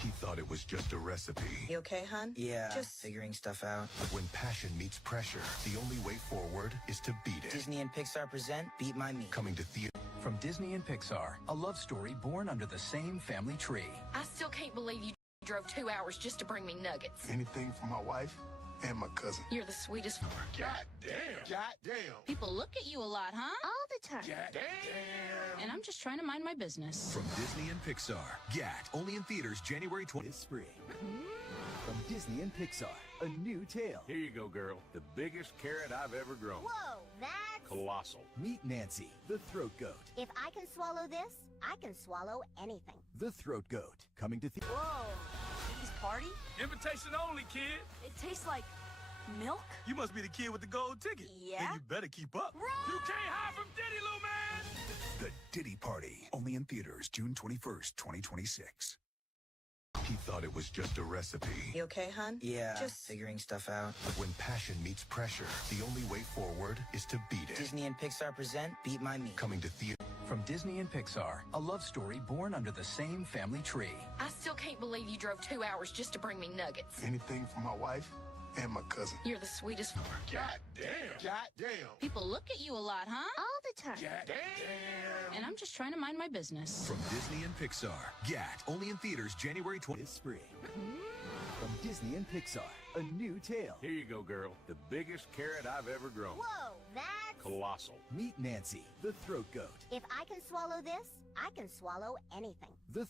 He thought it was just a recipe. You okay, hon? Yeah, just figuring stuff out. When passion meets pressure, the only way forward is to beat it. Disney and Pixar present Beat My Meat. Coming to theater. From Disney and Pixar, a love story born under the same family tree. I still can't believe you drove 2 hours just to bring me nuggets. Anything for my wife and my cousin. You're the sweetest. God damn. God damn. People look at you a lot, huh? All the time. God damn. And I'm just trying to mind my business. From Disney and Pixar, Gat, only in theaters January 20th. This spring. From Disney and Pixar, a new tale. Here you go, girl. The biggest carrot I've ever grown. Whoa, that's... Colossal. Meet Nancy, the throat goat. If I can swallow this, I can swallow anything. The throat goat, coming to theaters. Whoa, Kitty's party? Invitation only, kid. It tastes like milk? You must be the kid with the gold ticket. Yeah? Then you better keep up. Run! You can't hide from Diddy, little man! The Diddy Party, only in theaters June 21st, 2026. He thought it was just a recipe. You okay, hon? Yeah, just figuring stuff out. When passion meets pressure, the only way forward is to beat it. Disney and Pixar present Beat My Meat. Coming to theater. From Disney and Pixar, a love story born under the same family tree. I still can't believe you drove 2 hours just to bring me nuggets. Anything for my wife and my cousin. You're the sweetest. God damn. God damn. People look at you a lot, huh? All the time. God damn. And I'm just trying to mind my business. From Disney and Pixar, Gat, only in theaters January 20th. This spring. From Disney and Pixar, a new tale. Here you go, girl. The biggest carrot I've ever grown. Whoa, that's... Colossal. Meet Nancy, the throat goat. If I can swallow this, I can swallow anything. The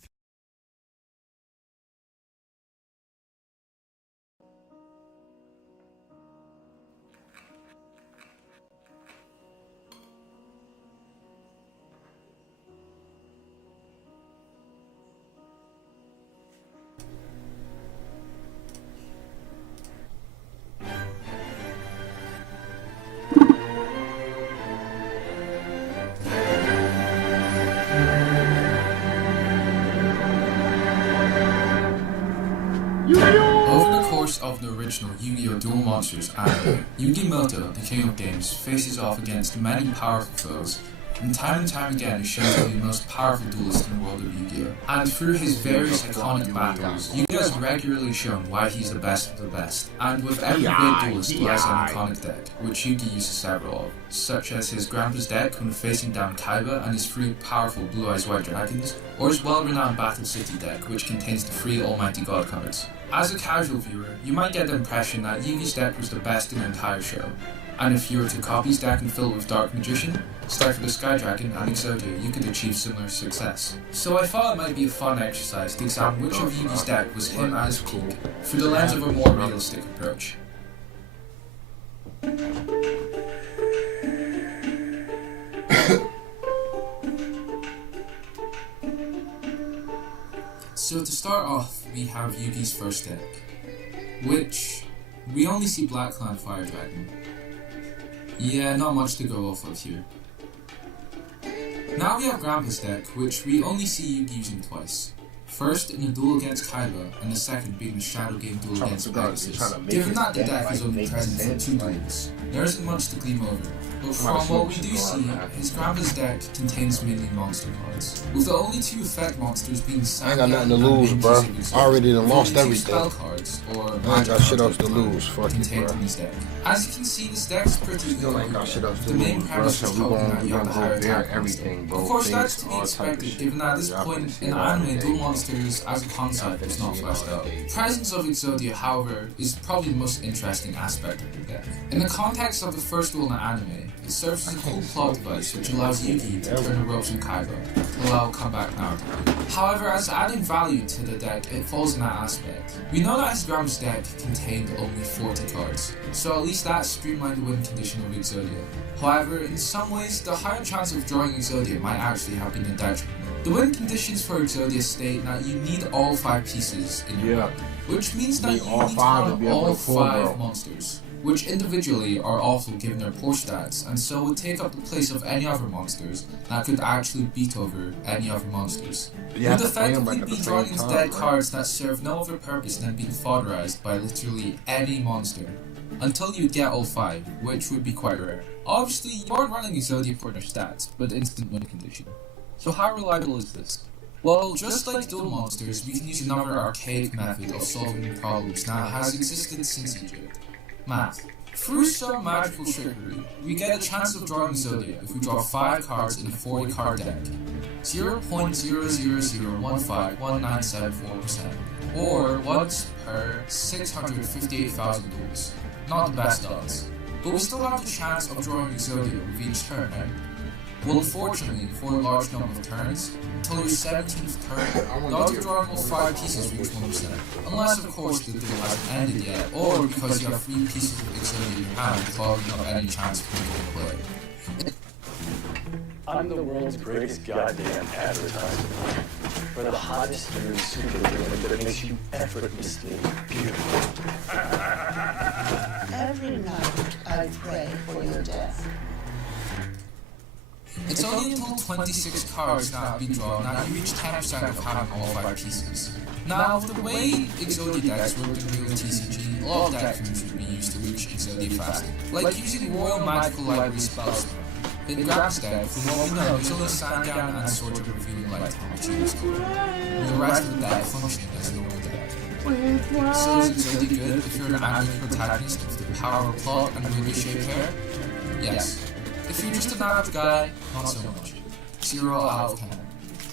Over the course of the original Yu-Gi-Oh! Duel Monsters anime, Yugi Muto, the king of games, faces off against many powerful foes, and time again is shown to be the most powerful duelist in the world of Yu-Gi-Oh! And through his various iconic battles, Yugi has regularly shown why he's the best of the best. And with every great duelist lies an iconic deck, which Yugi uses several of, such as his Grandpa's deck when facing down Kaiba and his 3 powerful Blue Eyes White Dragons, or his well-renowned Battle City deck, which contains the 3 Almighty God cards. As a casual viewer, you might get the impression that Yugi's deck was the best in the entire show, and if you were to copy his deck and fill it with Dark Magician, Star the Sky Dragon, and Exodia, you could achieve similar success. So I thought it might be a fun exercise to examine which of Yugi's deck was him at his peak, through the lens of a more realistic approach. So to start off, we have Yugi's first deck, which we only see Black Clan Fire Dragon. Yeah, not much to go off of here. Now we have Grandpa's deck, which we only see Yugi using twice. First in a duel against Kaiba, and the second being the Shadow Game duel against Pegasus. Given that the deck is only present for 2 duels, there isn't much to gleam over. But from what we do see, his Grandpa's deck contains mainly monster cards, with the only 2 effect monsters being I ain't got nothing to lose, bro. I already done lost everything. Spell cards, or I ain't got shit else to lose. Fuck you, contained bro. in his deck. As you can see, this deck is pretty Still ain't got shit else to The main lose, bro. premise So is we hoping that gon' you have the higher go there attack everything, bro. Of course, that's Things, to be all type of expected, shit. given that at this Y'all point finna see in it all anime, day. duel monsters as a concept is not fleshed out. The presence of Exodia, however, is probably the most interesting aspect of the deck. In the context of the first duel in the anime, It serves as a cool plot device which allows Yugi to turn the ropes on Kaiba, although I'll come back now. However, as adding value to the deck, it falls in that aspect. We know that his grandma's deck contained only 40 cards, so at least that streamlined the win condition of Exodia. However, in some ways, the higher chance of drawing Exodia might actually have been a detriment. The win conditions for Exodia state that you need all 5 pieces in your deck, which means that you need to run all 5 monsters, which individually are awful given their poor stats, and so would take up the place of any other monsters that could actually beat over any other monsters. You would effectively be drawing into dead cards that serve no other purpose than being fodderized by literally any monster, until you get all 5, which would be quite rare. Obviously, you aren't running Exodia for their stats, but instant win condition. So how reliable is this? Well, just like dual monsters, we can use another archaic method of solving problems that has existed since Egypt. Math. Through some magical trickery, we get a chance of drawing Exodia if we draw 5 cards in a 40 card deck. 0.000151974%, or once per 658,000 duels. Not the best odds. But we still have the chance of drawing Exodia with each turn, right? Well, unfortunately, for a large number of turns, until your 17th turn, the odds of drawing all 5 pieces reach 1%. Unless, of course, the duel hasn't ended yet, or because you have 3 pieces of Exodia in your hand, clogging up any chance of making a play. I'm the world's greatest goddamn advertisement for the hottest new superhero that makes you effortlessly beautiful. Every night I pray for your death. It's only until 26 cards now have been drawn that you reach 10% of having all 5 pieces. Now, the way Exodia decks work in real TCG, a lot of deck moves would be used to reach Exodia faster, like using Royal Magical Library spells. In Grab's deck, from what we know, there's only Sandown and Sword of Revealing Light which you use, with the rest of the deck functioning as a normal deck. So is Exodia good if you're an angry protagonist with the power of plot and really shaped hair? Yes. If you're just an average guy, not so much. 0 out of 10.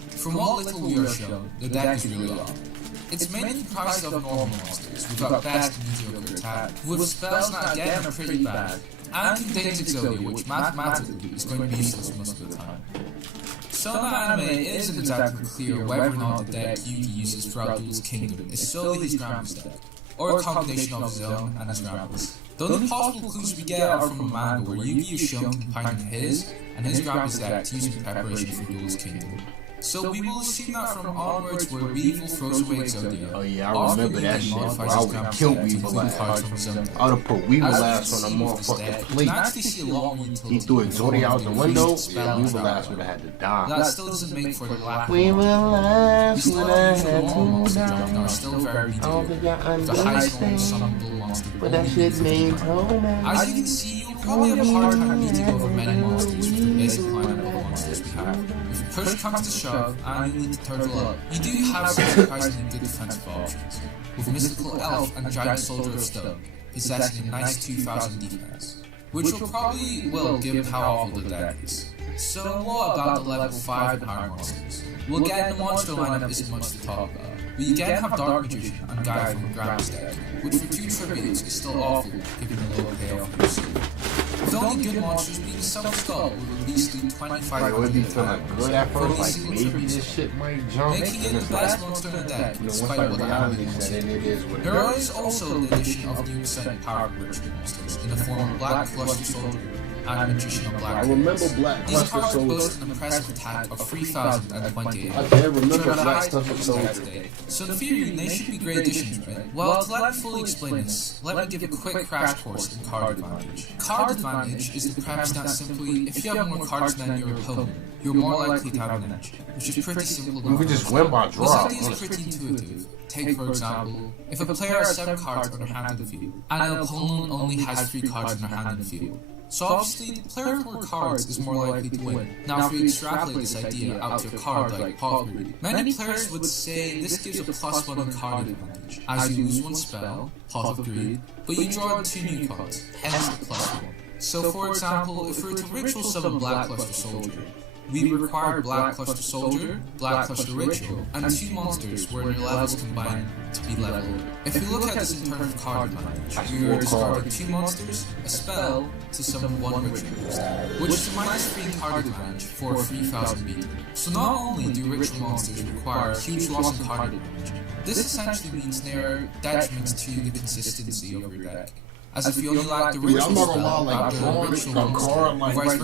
From what little we are shown, the deck is really odd. It's mainly comprised of normal monsters, we've got best and mediocre attack, with spells that again are pretty bad, and contains Exodia, which mathematically is going to be useless most of the time. So that anime isn't exactly clear whether or not the deck Yugi uses throughout Duel's Kingdom is solely his grandma's deck, or a combination of his own and his grandma's. The only possible clues we get are from a manga where Yugi is shown combining his and his grandma's deck to use in preparation for Duel's Kingdom. So we will assume that from onwards where Weevil throws away Exodia. Oh yeah, I remember that shit, bro. I would kill Weevil last. I would have put Weevil last on a motherfucking plate. He threw Exodia out the window, yeah, Weevil last would have had to die. That still doesn't make for the last Weevil last would have had to die. Are still very mediocre. The highest normal summonable monster. But that shit means as you can see, you'll probably have a hard time beating over many monsters with the basic lineup of monsters we have. If push comes to shove, and you need to turtle up, you do have some surprisingly good defensive options, with Mystical Elf and Giant Soldier of Stone possessing a nice 2000 defense, which will probably will given how awful the deck is. So what about the level 5 and higher monsters? Well, again, the monster lineup isn't much to talk about. We again have Dark Magician and Guy from Grandma's deck, which for 2 tributes is still awful given the low payoff you receive. With only good monsters being some skull with at least 2500 attack for only single tributes, making it the best monster in the deck despite what the anime said. There is also the addition of new percent power ritual monsters in the form of Black Cluster Soldier and Magician of Black. I remember Black These Cluster cards Soldier. boast an impressive attack of 3028, I can't remember which are the Black highest Cluster boost Soldier. today. So in theory, they should be great additions, right? Well, to let me fully explain this, let me give a quick crash course in card advantage. Card advantage is the premise that simply, if you have more cards than your opponent, you're more likely to have an edge, which is pretty simple. We could just win by draw. This idea is pretty intuitive. Take for example, if a player has 7 cards on their hand in the field, and an opponent only has 3 cards on their hand in the field, so obviously, the player with more cards is more likely to win. Now if we extrapolate this idea out to a card like Path of Greed, many players would say this gives a +1 on card advantage, as you lose 1 spell, Path of Greed, but you draw 2 new cards, hence the +1. So for example, if we were to ritual summon Black Cluster Soldier, we required Black Cluster Soldier, Black Cluster Ritual, and 2 monsters where your levels combine to be leveled. If you look at this in terms of card advantage, we are discarding 2 monsters, a spell, to summon 1 ritual monster, which is a -3 card advantage for 3000 beat. So not only do ritual monsters require a huge loss in card advantage, this essentially means they are detriments to the consistency of your deck. As if you only like the ritual spell,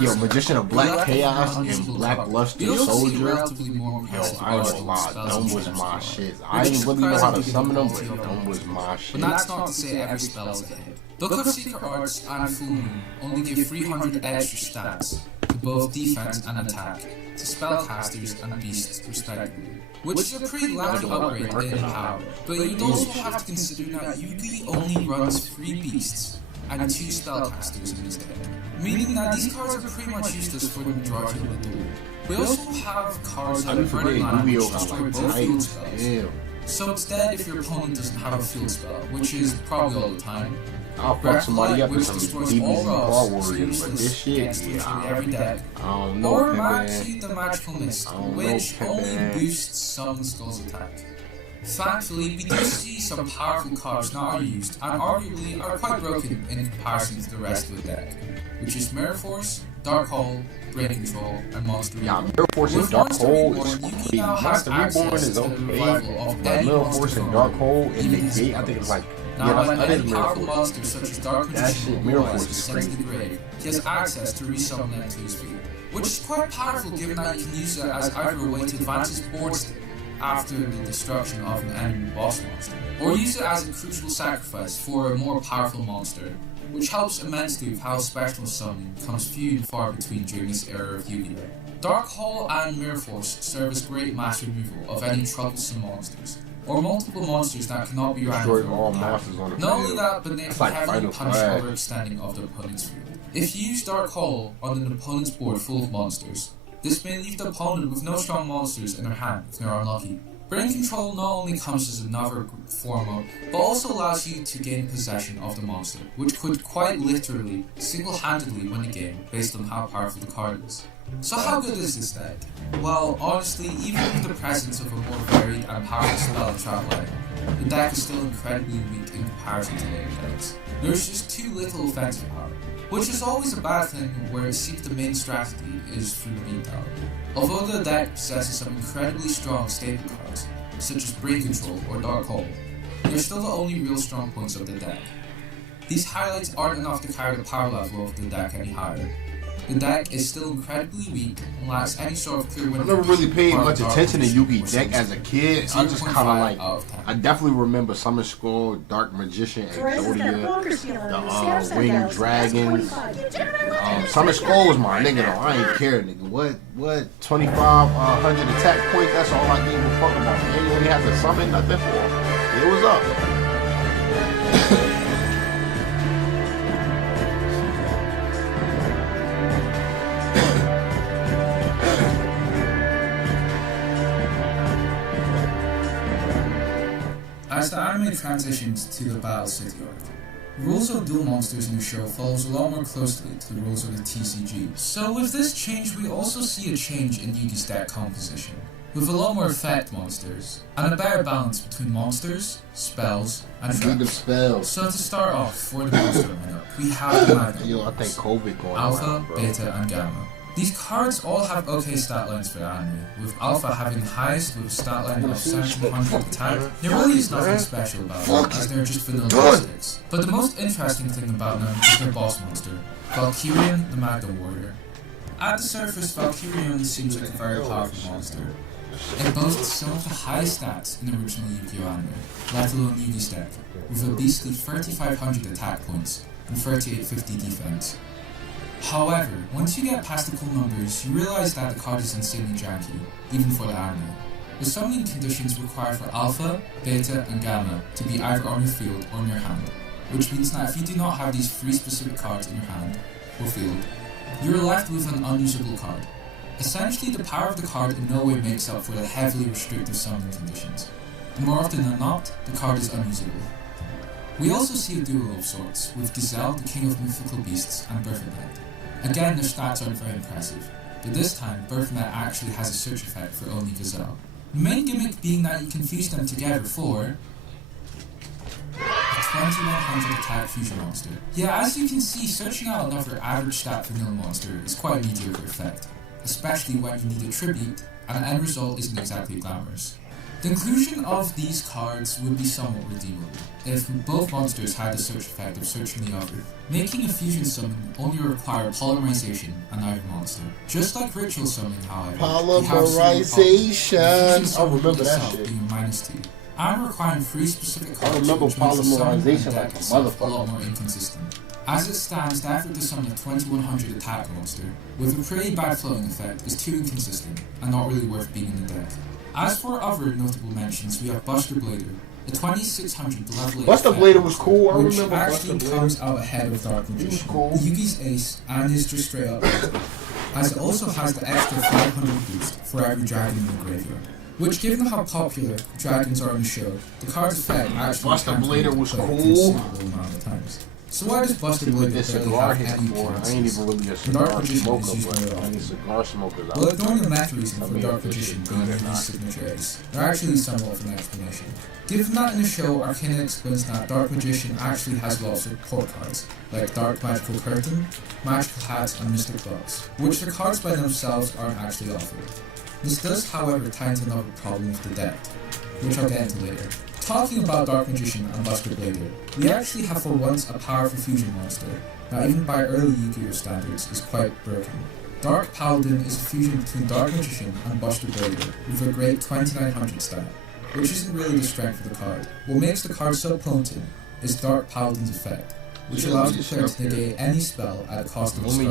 yo, Magician of Black Chaos and Black Luster Soldier. I ain't gonna lie, them was my shit. I didn't really know how to summon them, but them was my shit. But that's not to say every spell is a hit. Book of Secret Arts and Full Moon only give 300 extra stats to both defense and attack to spellcasters and beasts respectively, which is a pretty large upgrade in power. But you'd also have to consider that Yugi only runs 3 beasts and 2 spellcasters in his deck, meaning that these cards are pretty much useless for the majority of the duel. We also have cards like Burning Line which destroy both field spells. So instead, if your opponent doesn't have a field spell, which is probably all the time, I'll fuck somebody up with some destroys DBZ all Bar roughs, Warriors, but this shit, every deck. I don't know, Or man. Maxi the Magical Mist, which only boosts Summon Skull's attack. Thankfully, we do see some powerful cards not used and arguably are quite broken in comparison to the rest of the deck, which is Mirror Force, Dark Hole, Brain Control, and Monster Reborn. Mirror Force and Dark Hole is crazy. Monster Reborn is okay, but Mirror Force and Dark Hole in the gate, I think it's like, now, when any powerful monsters such as Dark Magician Mirror Force is sent to the grave, he has access to resummon them to his field, which is quite powerful given that you can use it as either a way to advance his board state after the destruction of an enemy boss monster, or use it as a crucial sacrifice for a more powerful monster, which helps immensely with how special summoning comes few and far between during this era of Yu-Gi-Oh! Dark Hole and Mirror Force serve as great mass removal of any troublesome monsters, or multiple monsters that cannot be ran over. Not only that, but they heavily punish overextending of the opponent's field. If you use Dark Hole on an opponent's board full of monsters, this may leave the opponent with no strong monsters in their hand if they are unlucky. Brain Control not only comes as another form of, but also allows you to gain possession of the monster, which could quite literally, single-handedly win a game based on how powerful the card is. So how good is this deck? Well, honestly, even with the presence of a more varied and powerful spell trap lineup, the deck is still incredibly weak in comparison to later decks. There's just too little offensive power, which is always a bad thing where it seems the main strategy is through the beat tower. Although the deck possesses some incredibly strong staple cards, such as Brain Control or Dark Hole, they're still the only real strong points of the deck. These highlights aren't enough to carry the power level of the deck any higher. The deck is still incredibly weak and lacks any sort of clear winner. I never really paid much attention to Yugi deck as a kid. I just kind of like, I definitely remember Summer Skull, Dark Magician, Exodia, the Winged Dragons. Summer Skull was my nigga though. I ain't care, nigga. What? 2,500 attack points? That's all I gave a fuck about. Man, you only have to summon nothing for. It was up. As the anime transitions to the Battle City arc, the rules of dual monsters in the show follows a lot more closely to the rules of the TCG. So with this change, we also see a change in Yugi's deck composition, with a lot more effect monsters, and a better balance between monsters, spells, and traps. So to start off, for the monster lineup, we have the Magma, Alpha, Beta, and Gamma. These cards all have okay stat lines for the anime, with Alpha having the highest with a stat line of 1700 attack. There really is nothing special about them, as they're just vanilla sticks. But the most interesting thing about them is their boss monster, Valkyrian the Magna Warrior. At the surface, Valkyrian seems like a very powerful monster. It boasts some of the highest stats in the original Yu-Gi-Oh! Anime, let alone Yugi's deck, with a beastly 3500 attack points and 3850 defense. However, once you get past the cool numbers, you realize that the card is insanely janky, even for the anime. The summoning conditions require for Alpha, Beta, and Gamma to be either on your field or in your hand, which means that if you do not have these 3 specific cards in your hand, or field, you are left with an unusable card. Essentially, the power of the card in no way makes up for the heavily restrictive summoning conditions, and more often than not, the card is unusable. We also see a duo of sorts, with Zelle, the king of mythical beasts, and Birthright. Again, their stats aren't very impressive, but this time Birthnet actually has a search effect for only the Zelle. The main gimmick being that you can fuse them together for a 2100 attack fusion monster. Yeah, as you can see, searching out another average stat vanilla monster is quite a mediocre effect, especially when you need a tribute and the end result isn't exactly glamorous. The inclusion of these cards would be somewhat redeemable if both monsters had the search effect of searching the other, making a fusion summon only require polymerization and either monster. Just like ritual summoning, however, polymerization. I remember that shit. Being -2. I'm requiring 3 specific cards, I remember which makes the summon polymerization and like deck a itself a motherfucker. lot more inconsistent. As it stands, the effort to summon a 2100 attack monster with a pretty bad floating effect is too inconsistent and not really worth being in the deck. As for other notable mentions, we have Buster Blader, a 2600 level 8 Buster Blader was cool. I which remember actually Buster Blader. comes out ahead of Dark Magician, cool. Yugi's ace, and is just straight up better, as it also has the extra 500 boost for every dragon in the graveyard. Which, given how popular dragons are in the show, the card's effect actually Buster can be Blader was played a cool. considerable amount of times. So why does Buster Blader This barely cigar have hit any for. I appearances? ain't even really a Dark cigar Magician smoker, is used but more I often. mean cigar smokers out Well, there. ignoring the meta reason I for mean, Dark if this Magician is being good or Yugi's not. signature ace, there actually is somewhat of an explanation. Given that in the show, Arcana explains that Dark Magician actually has lots of support cards, like Dark Magical Curtain, Magical Hats, and Mystic Box, which the cards by themselves aren't actually offered. This does, however, tie into another problem with the deck, which I'll get into later. Talking about Dark Magician and Buster Blader, we actually have for once a powerful fusion monster that even by early Yu-Gi-Oh standards is quite broken. Dark Paladin is a fusion between Dark Magician and Buster Blader with a great 2900 stat, which isn't really the strength of the card. What makes the card so potent is Dark Paladin's effect, which allows the player to negate any spell at a cost of discarding.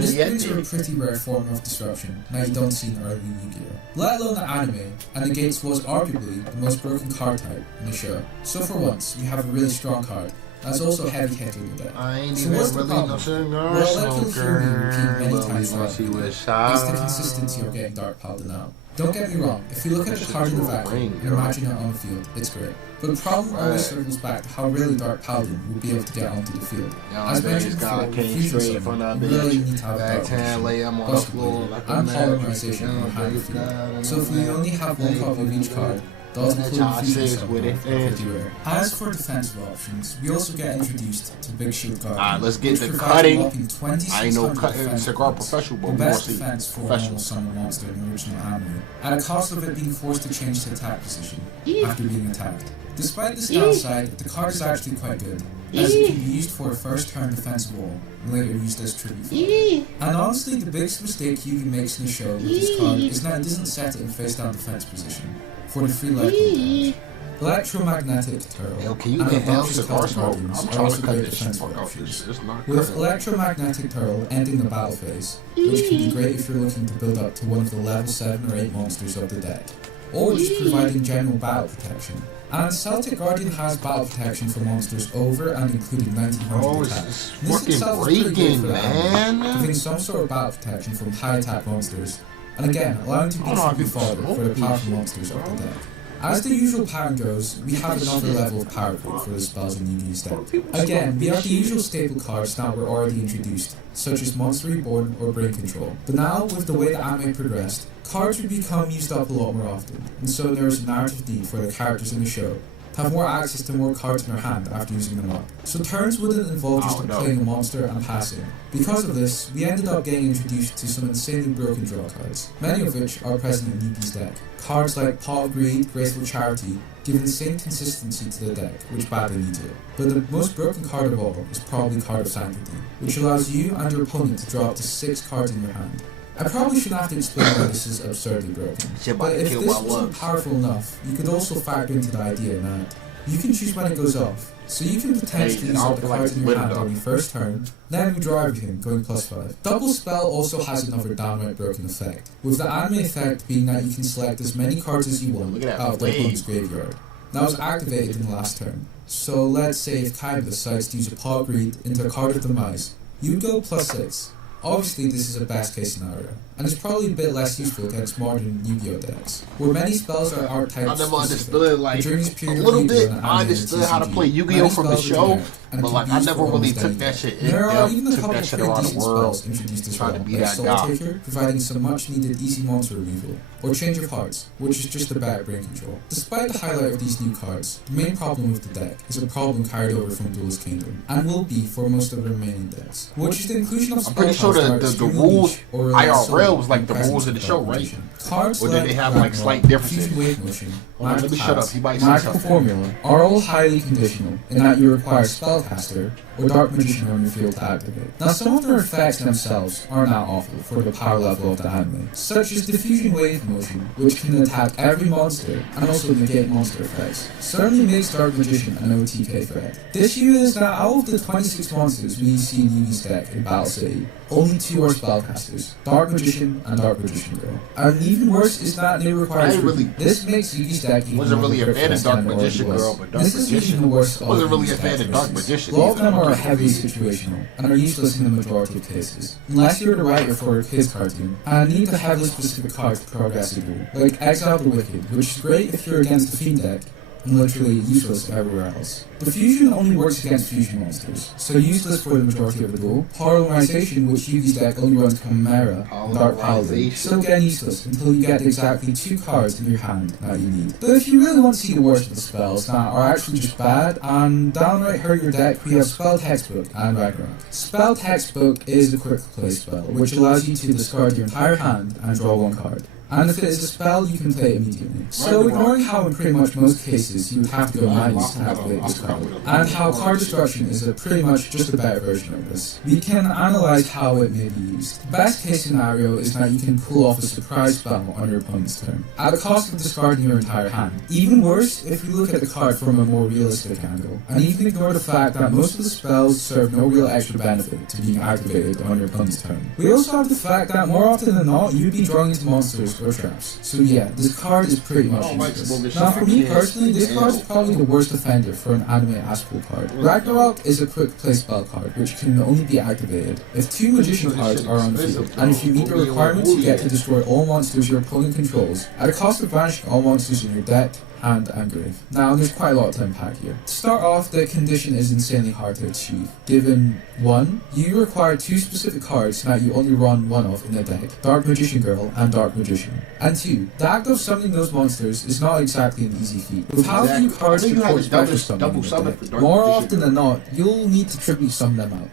This brings you a pretty rare form of disruption that you don't see in early Yu-Gi-Oh! Let alone the anime, and negates was arguably the most broken card type in the show. So for once, we have a really strong card that's also heavy hitter in the deck. I ain't So even what's the really problem? no cigar Well, like you'll hear me repeat many smoker. times throughout the video, it's the consistency of getting Dark Paladin out. Don't get me wrong, if you look at the card in the vacuum and imagine it on the field, it's great. But the problem always circles back to how really Dark Paladin will be able to get onto the field. As mentioned before, with fusion summon, you really need to have a Dark Magician, Buster Blader, and polymerization in your hand of field. So if we only have one copy of each card, those include fusion summon are pretty rare. As for defensive options, we also get introduced to Big Shield Guardian, Let's get which the provides a cutting. whopping 2600 I ain't no cutting defense cigar points, professional, but the we best want to see defense for a professional. normal summon monster in the original anime, at a cost of it being forced to change to attack position after being attacked. Despite this downside, the card is actually quite good, as it can be used for a first turn defensive wall, and later used as tribute fodder. And honestly, the biggest mistake Yugi makes in the show with this card is that it doesn't set it in face down defense position, for the free life damage. Electromagnetic Turtle Yo, can you and get hell Advanced cigar Cult smoke? Guardians I'm are trying also to cut great this defensive fuck off. options. It's not With good. Electromagnetic Turtle ending the battle phase, which can be great if you're looking to build up to one of the level 7 or 8 monsters of the deck, or just providing general battle protection. And Celtic Guardian has battle protection for monsters over and including 1900 Oh, attack. it's This fucking itself is pretty great breaking, for that anime, man. giving some sort of battle protection from high attack monsters, and again, allowing to be I don't know how tribute people fodder smoke for the these powerful shit, monsters of the bro. deck. As the usual pattern goes, we have another level of power creep for the spells in Yu-Gi-Oh's deck. Again, we have the usual staple cards that were already introduced, such as Monster Reborn or Brain Control. But now, with the way the anime progressed, cards would become used up a lot more often, and so there is a narrative need for the characters in the show to have more access to more cards in their hand after using them up. So turns wouldn't involve just playing a monster and passing. Because of this, we ended up getting introduced to some insanely broken draw cards, many of which are present in Yugi's deck. Cards like Paw of Greed, Graceful Charity give insane consistency to the deck, which badly needs it. But the most broken card of all is probably Card of Sanctity, which allows you and your opponent to draw up to 6 cards in your hand. I probably shouldn't have to explain why this is absurdly broken, but if this wasn't powerful enough, you could also factor into the idea that you can choose when it goes off, so you can potentially use up the cards in your hand on your first turn, then redraw everything, going +5. Double Spell also has another downright broken effect, with the anime effect being that you can select as many cards as you want out of the opponent's graveyard. That was activated in the last turn, so let's say if Kaiba decides to use a Paw of Greed into a card of Demise, you'd go +6. Obviously this is a best case scenario, and it's probably a bit less useful against modern Yu-Gi-Oh decks, where many spells are archetype I never specific. understood, like, During this period a little of Yu-Gi-Oh! bit, and I anime understood and how to TCG, play Yu-Gi-Oh! many from the spells are show, generic, and But can like, be I used never for really almost took any that deck. shit in There are even a depth, took couple that of shit pretty around the decent world, spells introduced as trying well, to be like that Soul guy. Taker, providing some much needed easy monster removal, or Change of Hearts, which is just a better brain control. Despite the highlight of these new cards, the main problem with the deck is a problem carried over from Duelist Kingdom, and will be for most of the remaining decks, which is the inclusion of I'm pretty sure the rules IRL was like the rules of the show, right? Cards Or did they have like slight differences? Fusion Wave Motion, Hold on, let me shut up. He might say Magical something. Formula are all highly conditional in that you require Spellcaster or Dark Magician on your field to activate. Now, some of their effects themselves aren't that awful for the power level of the anime, such as Diffusion Wave Motion, which can attack every monster and also negate monster effects, certainly makes Dark Magician an OTK threat. The issue is that out of the 26 monsters we see in Yugi's deck in Battle City, only 2 are Spellcasters, Dark Magician and Dark Magician Girl. And even worse is that they require this makes Yugi's deck even wasn't more really a fan of frivolous Dark than it already Magician was. Girl, but Dark This is Magician even worse. wasn't really a fan of Dark Magician. A lot of them either. are heavily situational and are useless in the majority of cases, unless you're the writer for a kids cartoon and need a heavily specific card to progress your goal, like Exile the Wicked, which is great if you're against the Fiend deck, and literally useless everywhere else. The fusion only works against fusion monsters, so useless for the majority of the goal. Polarization, which Yugi's deck only runs Chimera and Dark Paladin, still again useless until you get exactly 2 cards in your hand that you need. But if you really want to see the worst of the spells that are actually just bad and downright hurt your deck, we have Spell Textbook and Ragnarok. Spell Textbook is a quick play spell, which allows you to discard your entire hand and draw 1 card. And if it is a spell, you can play it immediately. So ignoring how in pretty much most cases you would have to go minus to activate this card, and how card destruction is pretty much just a better version of this, we can analyze how it may be used. The best case scenario is that you can pull off a surprise spell on your opponent's turn, at the cost of discarding your entire hand. Even worse, if you look at the card from a more realistic angle, and even ignore the fact that most of the spells serve no real extra benefit to being activated on your opponent's turn. We also have the fact that more often than not, you'd be drawing into monsters or traps. So yeah, this card is pretty much useless. Now for me personally, this card is probably the worst offender for an anime Aspel card. Ragnarok is a quick play spell card, which can only be activated if 2 magician cards are on the field, and if you meet the requirements, you get to destroy all monsters your opponent controls, at a cost of banishing all monsters in your deck, hand, and grave. Now, there's quite a lot to unpack here. To start off, the condition is insanely hard to achieve, given 1. You require 2 specific cards that you only run 1 of in a deck, Dark Magician Girl and Dark Magician. And 2. The act of summoning those monsters is not exactly an easy feat. With how few cards support special summoning in a deck, more often than not, you'll need to tribute summon them out,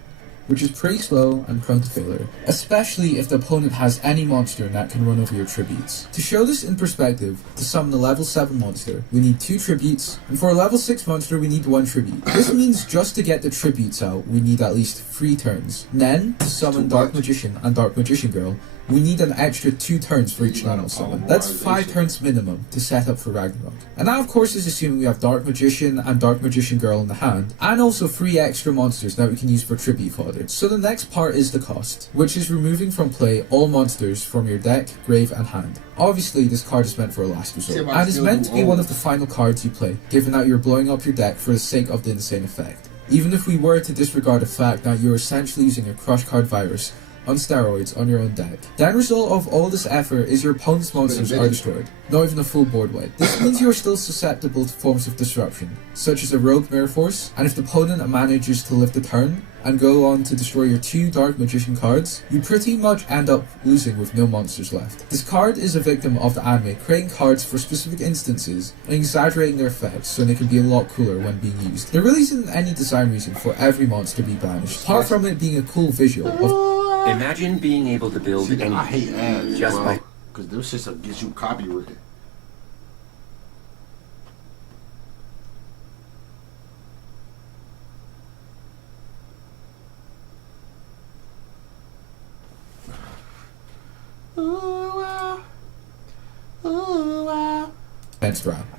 which is pretty slow and prone to failure, especially if the opponent has any monster that can run over your tributes. To show this in perspective, to summon a level 7 monster, we need 2 tributes, and for a level 6 monster we need 1 tribute. This means just to get the tributes out, we need at least 3 turns. Then, to summon Dark Magician and Dark Magician Girl, we need an extra 2 turns for each normal summon. That's 5 turns minimum to set up for Ragnarok. And that of course is assuming we have Dark Magician and Dark Magician Girl in the hand, and also 3 extra monsters that we can use for tribute fodder. So the next part is the cost, which is removing from play all monsters from your deck, grave, and hand. Obviously this card is meant for a last resort, and is meant to be one of the final cards you play, given that you're blowing up your deck for the sake of the insane effect. Even if we were to disregard the fact that you're essentially using a crush card virus on steroids on your own deck. The end result of all this effort is your opponent's monsters are destroyed, not even a full board wipe. This means you are still susceptible to forms of disruption, such as a rogue mirror force, and if the opponent manages to live the turn and go on to destroy your 2 Dark Magician cards, you pretty much end up losing with no monsters left. This card is a victim of the anime creating cards for specific instances and exaggerating their effects so they can be a lot cooler when being used. There really isn't any design reason for every monster to be banished, apart from it being a cool visual of Imagine being able to build anything I hate ads, just by because this shit gets you copyrighted.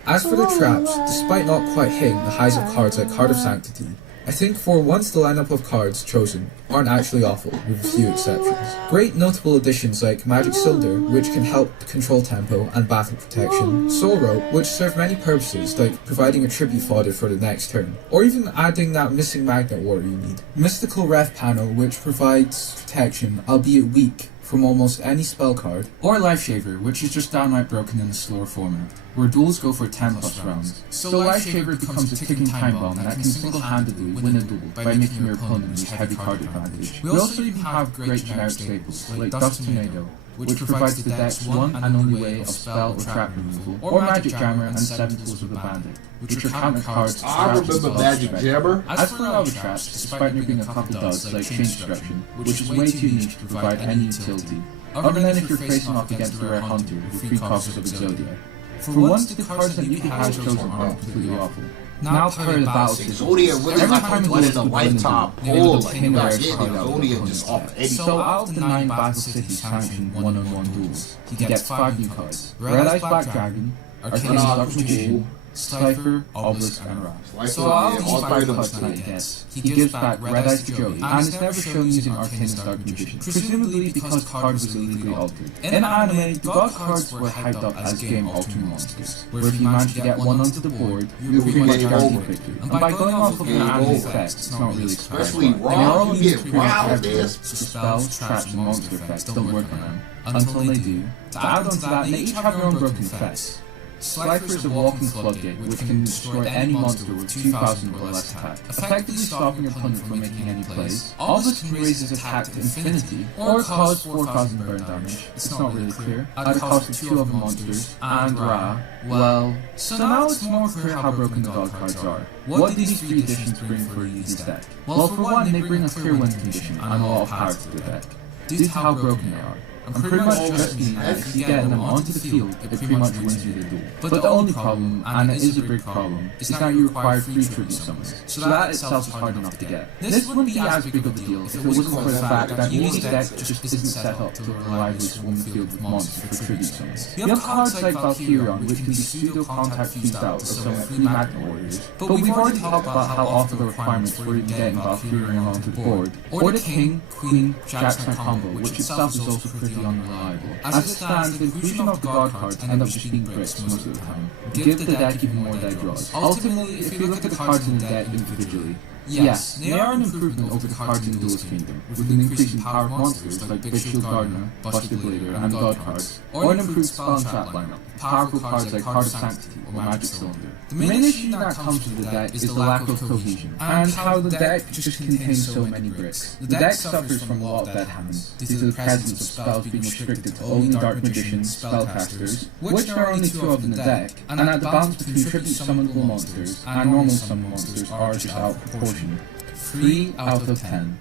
As for the traps, despite not quite hitting the highs of cards like Card of Sanctity, I think for once the lineup of cards chosen aren't actually awful, with a few exceptions. Great notable additions like Magic Cylinder, which can help control tempo and battle protection, Soul Rope, which serve many purposes like providing a tribute fodder for the next turn, or even adding that missing magnet warrior you need. Mystical Ref Panel, which provides protection, albeit weak, from almost any spell card, or Life Shaver, which is just downright broken in a slower format. where duels go for 10 plus rounds. So Lifesaver becomes a ticking time bomb that can single-handedly win a duel by making your opponent lose heavy card advantage. We also even have great generic staples like Dust Tornado, which provides the deck's one and only way of spell or trap removal, or Magic Jammer and 7 Tools of the Bandit, which are counter cards. I remember Magic Jammer. As for other traps, despite there being a couple duds like Chain Destruction, which is way too niche to provide any utility, other than if you're facing off against a rare hunter with 3 copies of Exodia. For once, the cards that Yugi has chosen aren't completely awful. Now part of the battle system. Exodia really like was the lifetime pull, like you got hit Exodia just off any So out of the 9 Battle City sanctioned one-on-one duels, he gets 5 new cards: Red Eyes Black Dragon, Arcane Dark Magician, Cypher, Obelisk, and Ra. So out of these 5 cards that he gets, he gives back Red Eyes to Joey, and is never shown using Arcane Dark Magician, presumably because the card was illegally altered. In anime, the god cards were hyped up as game-altering monsters, where if you manage to get one onto the board, you're pretty much guaranteed victory. And by going off of an anime effect, it's not really especially Raw, you get wild this. So spells, traps, and monster effects don't work on them, until they do. To add on to that, they each have their own broken effects. Slifer is a walking floodgate which can destroy any monster with 2,000 or less attack, effectively stopping your opponent from making any plays. Obelisk can raise his attack to infinity, or cause 4,000 burn damage. It's not really clear. At the cost of 2 other monsters, and Ra, well... So now it's more clear how broken the god cards are. What do these 3 additions bring for Yugi's deck? Well, for one, they bring a clear win condition and a lot of power to the deck, due to how broken they are. I'm pretty much just mean that if you get them onto the field, it pretty much wins you the duel. But the only problem, and it is a big problem, is that you require 3 tribute summons, so that itself is hard enough to get. This wouldn't be as big of a deal if it wasn't for the fact that Yugi's deck just isn't set up to reliably swarm the field with monsters for tribute summons. You have cards like Valkyrion, which can be pseudo-contact fused out of some 3 Magnet Warriors, but we've already talked about how often the requirements for even getting Valkyrion onto the board, or the King, Queen, Jackson combo, which itself is also pretty unreliable. As it stands, the inclusion of the god cards end up just being bricks most of the time. Give the deck even more deck draws. Ultimately, if you look at the cards in the deck individually, yes, they are an improvement over the cards in Duelist Kingdom, with an increase in power of monsters like Big Shield Gardener, Buster Blader, and God cards, or an improved spell and trap lineup, powerful cards like Heart of Sanctity or Magic Cylinder. The main issue that comes with the deck is the lack of cohesion, and how the deck just contains so many bricks. The deck suffers from a lot of dead hands, due to the presence of spells being restricted to only Dark Magicians, Spellcasters, which there are only 2 of in the deck, and that the balance between tribute summonable monsters and normal summon monsters are just out of proportion. 3 out of 10.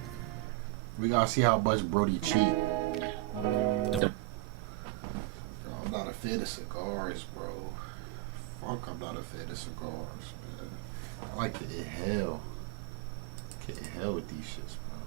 We gotta see how much Brody cheat. I'm not a fan of cigars, bro. Fuck, I'm not a fan of cigars, man. I like to inhale. Can't inhale with these shits, bro.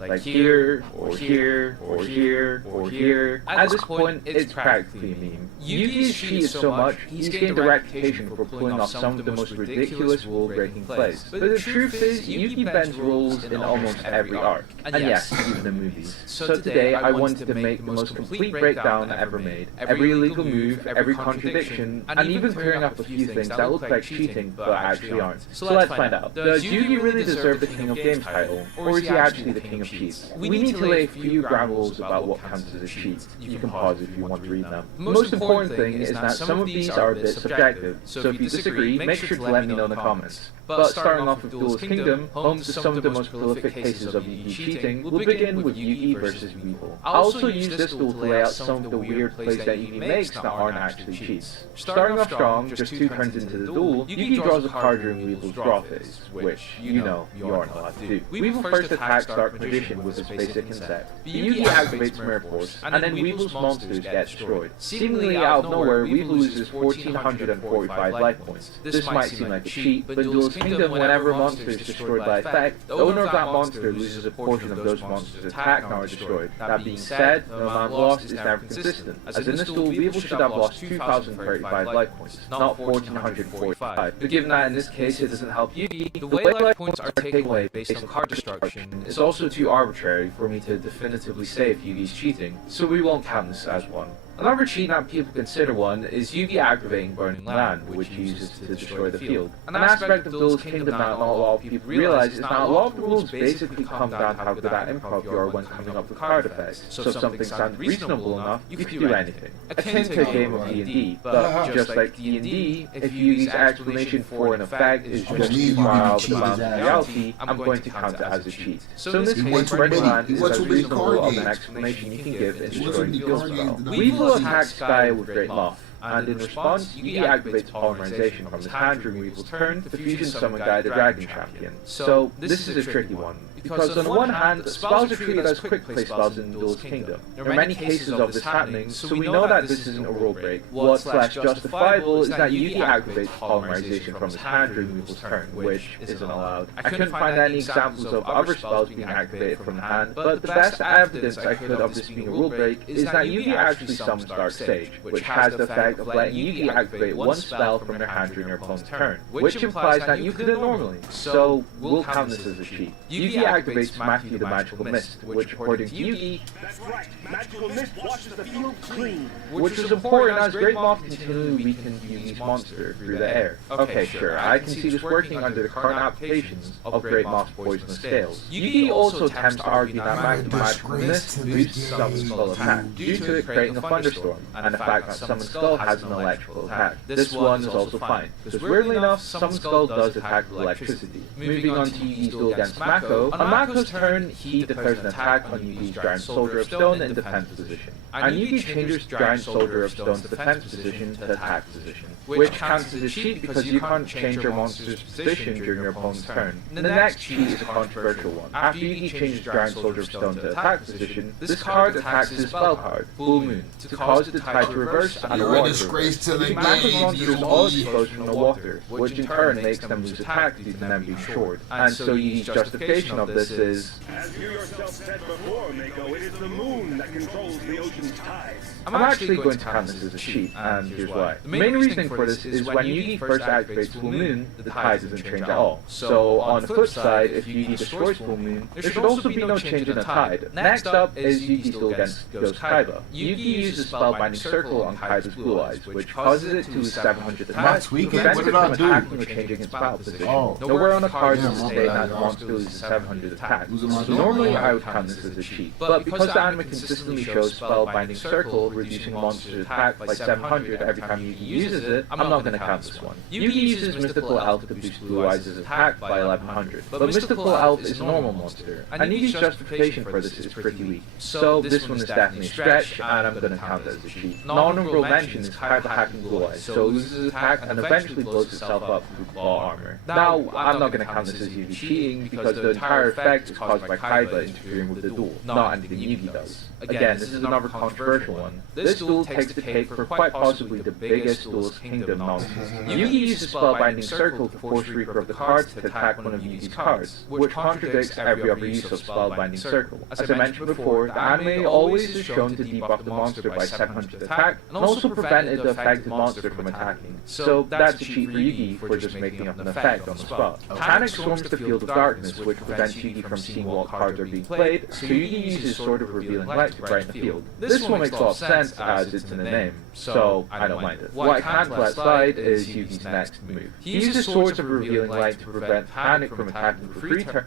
Like here, or here, or here, or here. At this point, it's practically a meme. Yugi's cheated so much, he's gained a reputation for pulling off some of the most ridiculous rule-breaking plays. But the truth is, Yugi bends rules in almost every arc. And yes, even in movies. So today, I wanted to make the most complete breakdown ever made. Every illegal move, every contradiction, and even clearing up a few things that look like cheating, but actually aren't. So let's find out. Does Yugi really deserve the King of Games title, or is he actually the King of Cheats? We need to lay a few ground rules about what counts as a cheat. You can pause if you want to read them. The most important thing is that some of these are a bit subjective, so if you disagree, make sure to let me know in the comments. But starting off with Duelist Kingdom, home to some of the most prolific cases of Yugi cheating, we'll begin with Yugi versus Weevil. I'll also use this tool to lay out some of the weird plays that Yugi makes that aren't actually cheats. Starting off strong, just 2 turns into the duel, Yugi draws a card during Weevil's draw phase, which, you know, you aren't allowed to do. Weevil first attacks Dark Magician with his basic insect. Yugi activates Mirror Force, and then Weevil's monsters get destroyed. Seemingly out of nowhere, Weevil loses 1,445 life points. This might seem like a cheat, but in Duelist Kingdom, whenever a monster is destroyed by effect, the owner of that monster loses a portion of those monsters' attack now destroyed. That being said, the amount lost is never consistent, as in this duel, Weevil should have lost 2,035 life points, not 1,445. But given that in this case it doesn't help Yugi, the way life points are taken away based on card destruction is also too arbitrary for me to definitively say if Yugi's cheating, so we won't count this as one. Another cheat that people consider one is Yugi activating Burning Land, which he uses to destroy the field. An aspect of Duel's Kingdom that not a lot of people realize is that a lot of the rules basically come down to how good at improv you are when coming up with card effects. So if something sounds reasonable enough, you can do anything. Akin to a game of D&D, but just like D&D, if Yugi's explanation for an effect is just too far out of the bounds of reality, I'm going to count it as a cheat. So in this case, Burning Land is as reasonable of an explanation you can give in destroying the field spell. We will attack Sky with Great Moth, and in response, Yugi activates polymerization from his hand during Weevil's turn to fusion summon Guy the Dragon Champion. So this is a tricky one, because on the one hand, spells are treated as quick play spells in Duel's Kingdom. There are many cases of this happening, so we know that this isn't a rule break. What's less justifiable is that Yugi activates polymerization from his hand during Weevil's turn, which isn't allowed. I couldn't find any examples of other spells being activated from the hand, but the best evidence I could of this being a rule break is that Yugi actually summons Dark Sage, which has the effect of letting Yugi activate one spell from your hand during your opponent's turn, which implies that you could do it normally. So we'll count this as a cheat. Yugi activates Matthew the Magical Mist, which according to Yugi, that's right, Magical Mist washes the field clean. Which is important as Great Moth continually weakens Yugi's monster through the air. Okay, sure, I can see this working under the current applications of Great Moth's poisonous scales. Yugi also attempts to argue that Matthew the Magical Mist boosts Summon Skull attack, due to it creating a thunderstorm, and the fact that Summon Skull has an electrical attack. This one is also fine, because weirdly enough, Summon Skull does attack with electricity. Moving on to Yugi's duel against Mako, on Mako's turn, he declares an attack on Yugi's Giant Soldier of Stone in defense position. And Yugi changes Giant Soldier of Stone's defense position to attack position, which counts as a cheat because you can't change your monster's position during your opponent's turn. The next cheat is a controversial one. After Yugi changes Giant Soldier of Stone to attack position, this card attacks his spell card, Full Moon, to cause the tide to reverse and the water to reverse. Mako's monsters all exposed from the water, which in turn makes them lose attack due to them being short. And so Yugi's justification of this is, As you yourself said before, Mako, it is the moon that controls the ocean's tides. I'm actually going to count this as a cheat, and here's why. The main reasoning for this is when Yugi first activates Full Moon, the tide doesn't change at all. So on the flip side, if Yugi destroys Full Moon, there should also be no change in the tide. Next up is Yugi's duel against Ghost Kaiba. Yugi uses Spellbinding Circle on Kaiba's Blue Eyes, which causes it to lose 700 attack, prevents it from attacking or changing its battle position. Nowhere on the cards does it say that the monster loses 700 attack. So normally I would count this as a cheat, but because the anime consistently shows Spellbinding Circle reducing monster's attack by 700 every time Yugi uses it, I'm not going to count this one. Yugi uses Mystical Elf to boost Blue Eyes' attack by 1100, but Mystical Elf is a normal monster, and Yugi's justification for this is pretty weak. So this one is definitely a stretch, and I'm going to count it as a cheat. Non-honorable mention is Kaiba hacking Blue Eyes, so it loses attack and eventually blows itself up through claw armor. Now, I'm not going to count this as Yugi cheating, because the entire effect is caused by Kaiba interfering with the duel, not anything Yugi does. Again, this is another controversial one. This duel takes the cake for quite possibly the biggest Duel's Kingdom nonsense. Yugi uses Spellbinding Circle to force Reaper of the cards to attack one of Yugi's cards, which contradicts every other use of Spellbinding Circle. As I mentioned before, the anime always is shown to debuff the monster by 700 attack, and also prevented the affected monster from attacking. So that's a cheat for Yugi for just making up an effect on the spot. Panic storms the Field of Darkness, which prevents Yugi from seeing what cards are being played, so Yugi uses Sword of Revealing Light to brighten the field. This one makes a lot of sense as it's in the name, so I don't mind it. What I can't let slide is Yugi's next move. He uses Swords of Revealing Light to prevent Panic from attacking for free turn.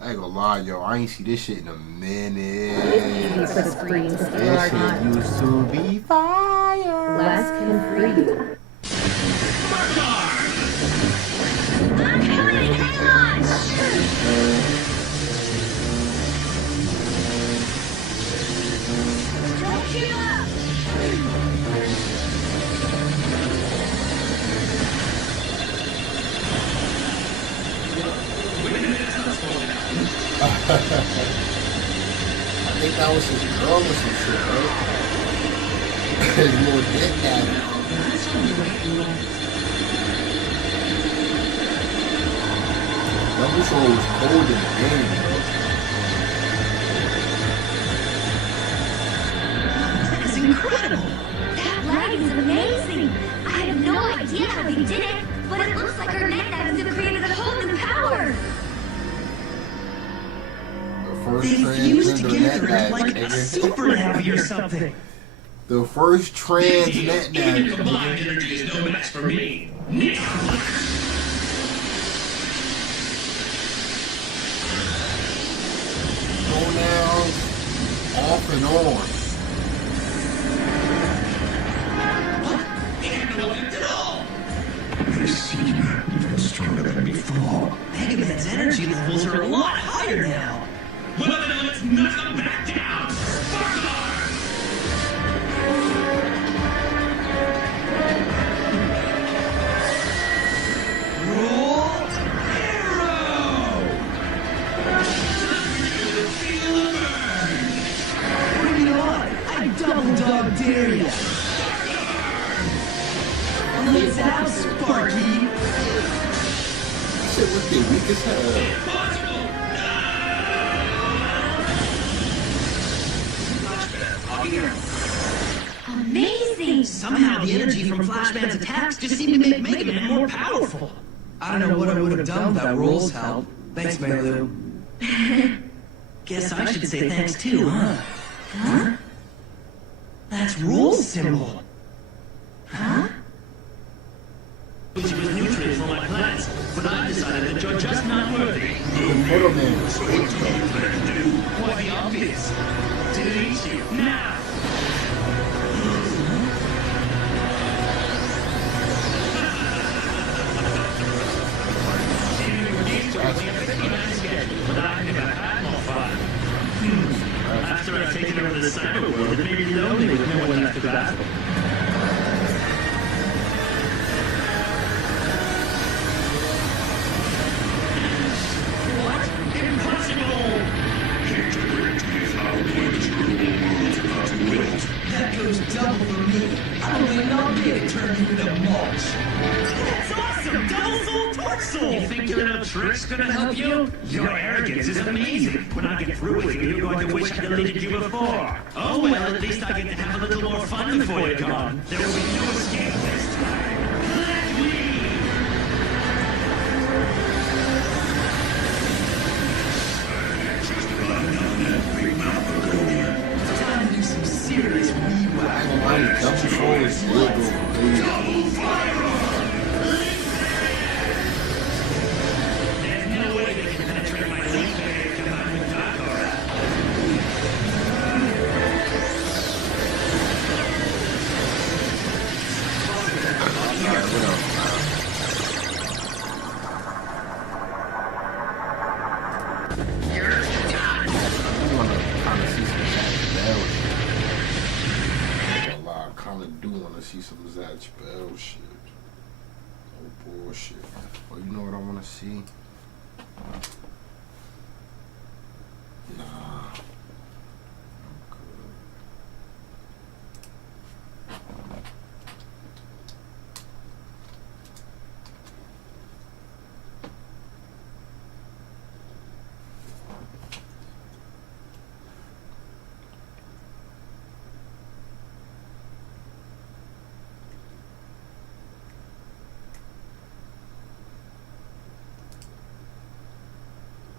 I ain't gonna lie, yo, I ain't see this shit in a minute. This shit used to be fire. Last can free you. I'm coming, hang on! Don't shoot up! I think that was his girl or some shit, right? His little dick at it. Dumbledore was cold in the game, bro. That is incredible! That lag is amazing! I have no idea how they did it, but it looks like our net nets have created a whole new power! first They fused transgender together net like nigga. super heavy or something. The first trans net Even combined energy is no match for me. Pronouns off and on. They seem even stronger than before. Mega Man's energy levels are a lot higher now. Well, then let's knock them back down. Roll arrow! Feel the burn! Bring it on! I double dog dare ya! Lights out, Sparky! Shit was the weak as hell. Amazing! Somehow the energy from Flashman's attacks just seemed to make Mega Man more powerful. I don't know what I would have done without Roll's help. Thanks, Melu. Guess I should say thanks too, huh? Huh? That's Roll's symbol. Huh? Which was nutrients for my plants, but I decided that you're just not worthy. So what's your plan to do? Quite the obvious. To eat you now. After I've taken over the cyber world, it may be lonely with no one left to battle. What? Impossible! That goes double for me. I don't think I'll be able to turn you into mulch. That's awesome! Double soul torch soul! You think your little trick's gonna help you? Your arrogance is amazing. When I get through with you, you're going to wish I deleted you before. Oh well, at least I get to have a little more fun before you're gone. There will be no escape this time. Let me! Time to do some serious weed-whack. Double forward, Double fire! See some of that spell shit. Oh bullshit. Oh, you know what I want to see? Nah.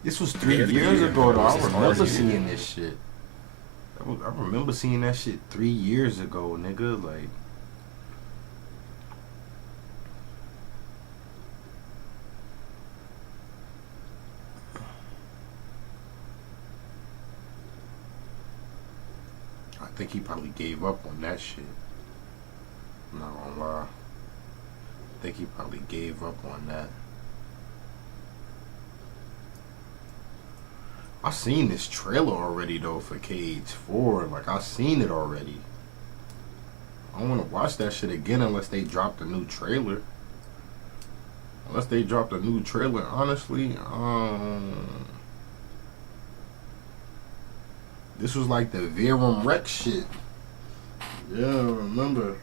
This was 3 years ago, though. I remember seeing this shit. I remember seeing that shit 3 years ago, nigga. Like, I think he probably gave up on that shit. I'm not gonna lie. I think he probably gave up on that. I seen this trailer already though for Cage 4. Like, I seen it already. I don't want to watch that shit again unless they dropped a new trailer. Unless they dropped a new trailer, honestly. This was like the Verum Rex shit. Yeah, I remember.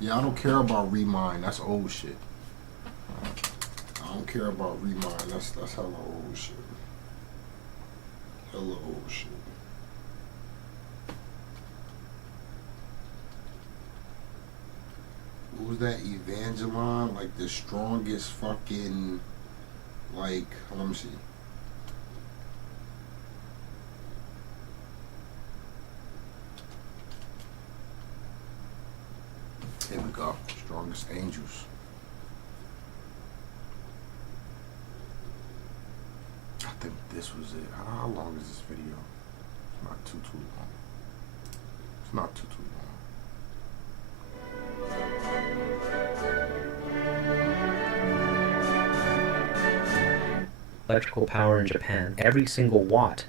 Yeah, I don't care about Remind. That's old shit. I don't care about Remind. That's hella old shit. Hella old shit. Who was that? Evangeline? Like the strongest fucking, like, let me see. Here we go. Strongest angels. I think this was it. How long is this video? It's not too long. It's not too long. Electrical power in Japan. Every single watt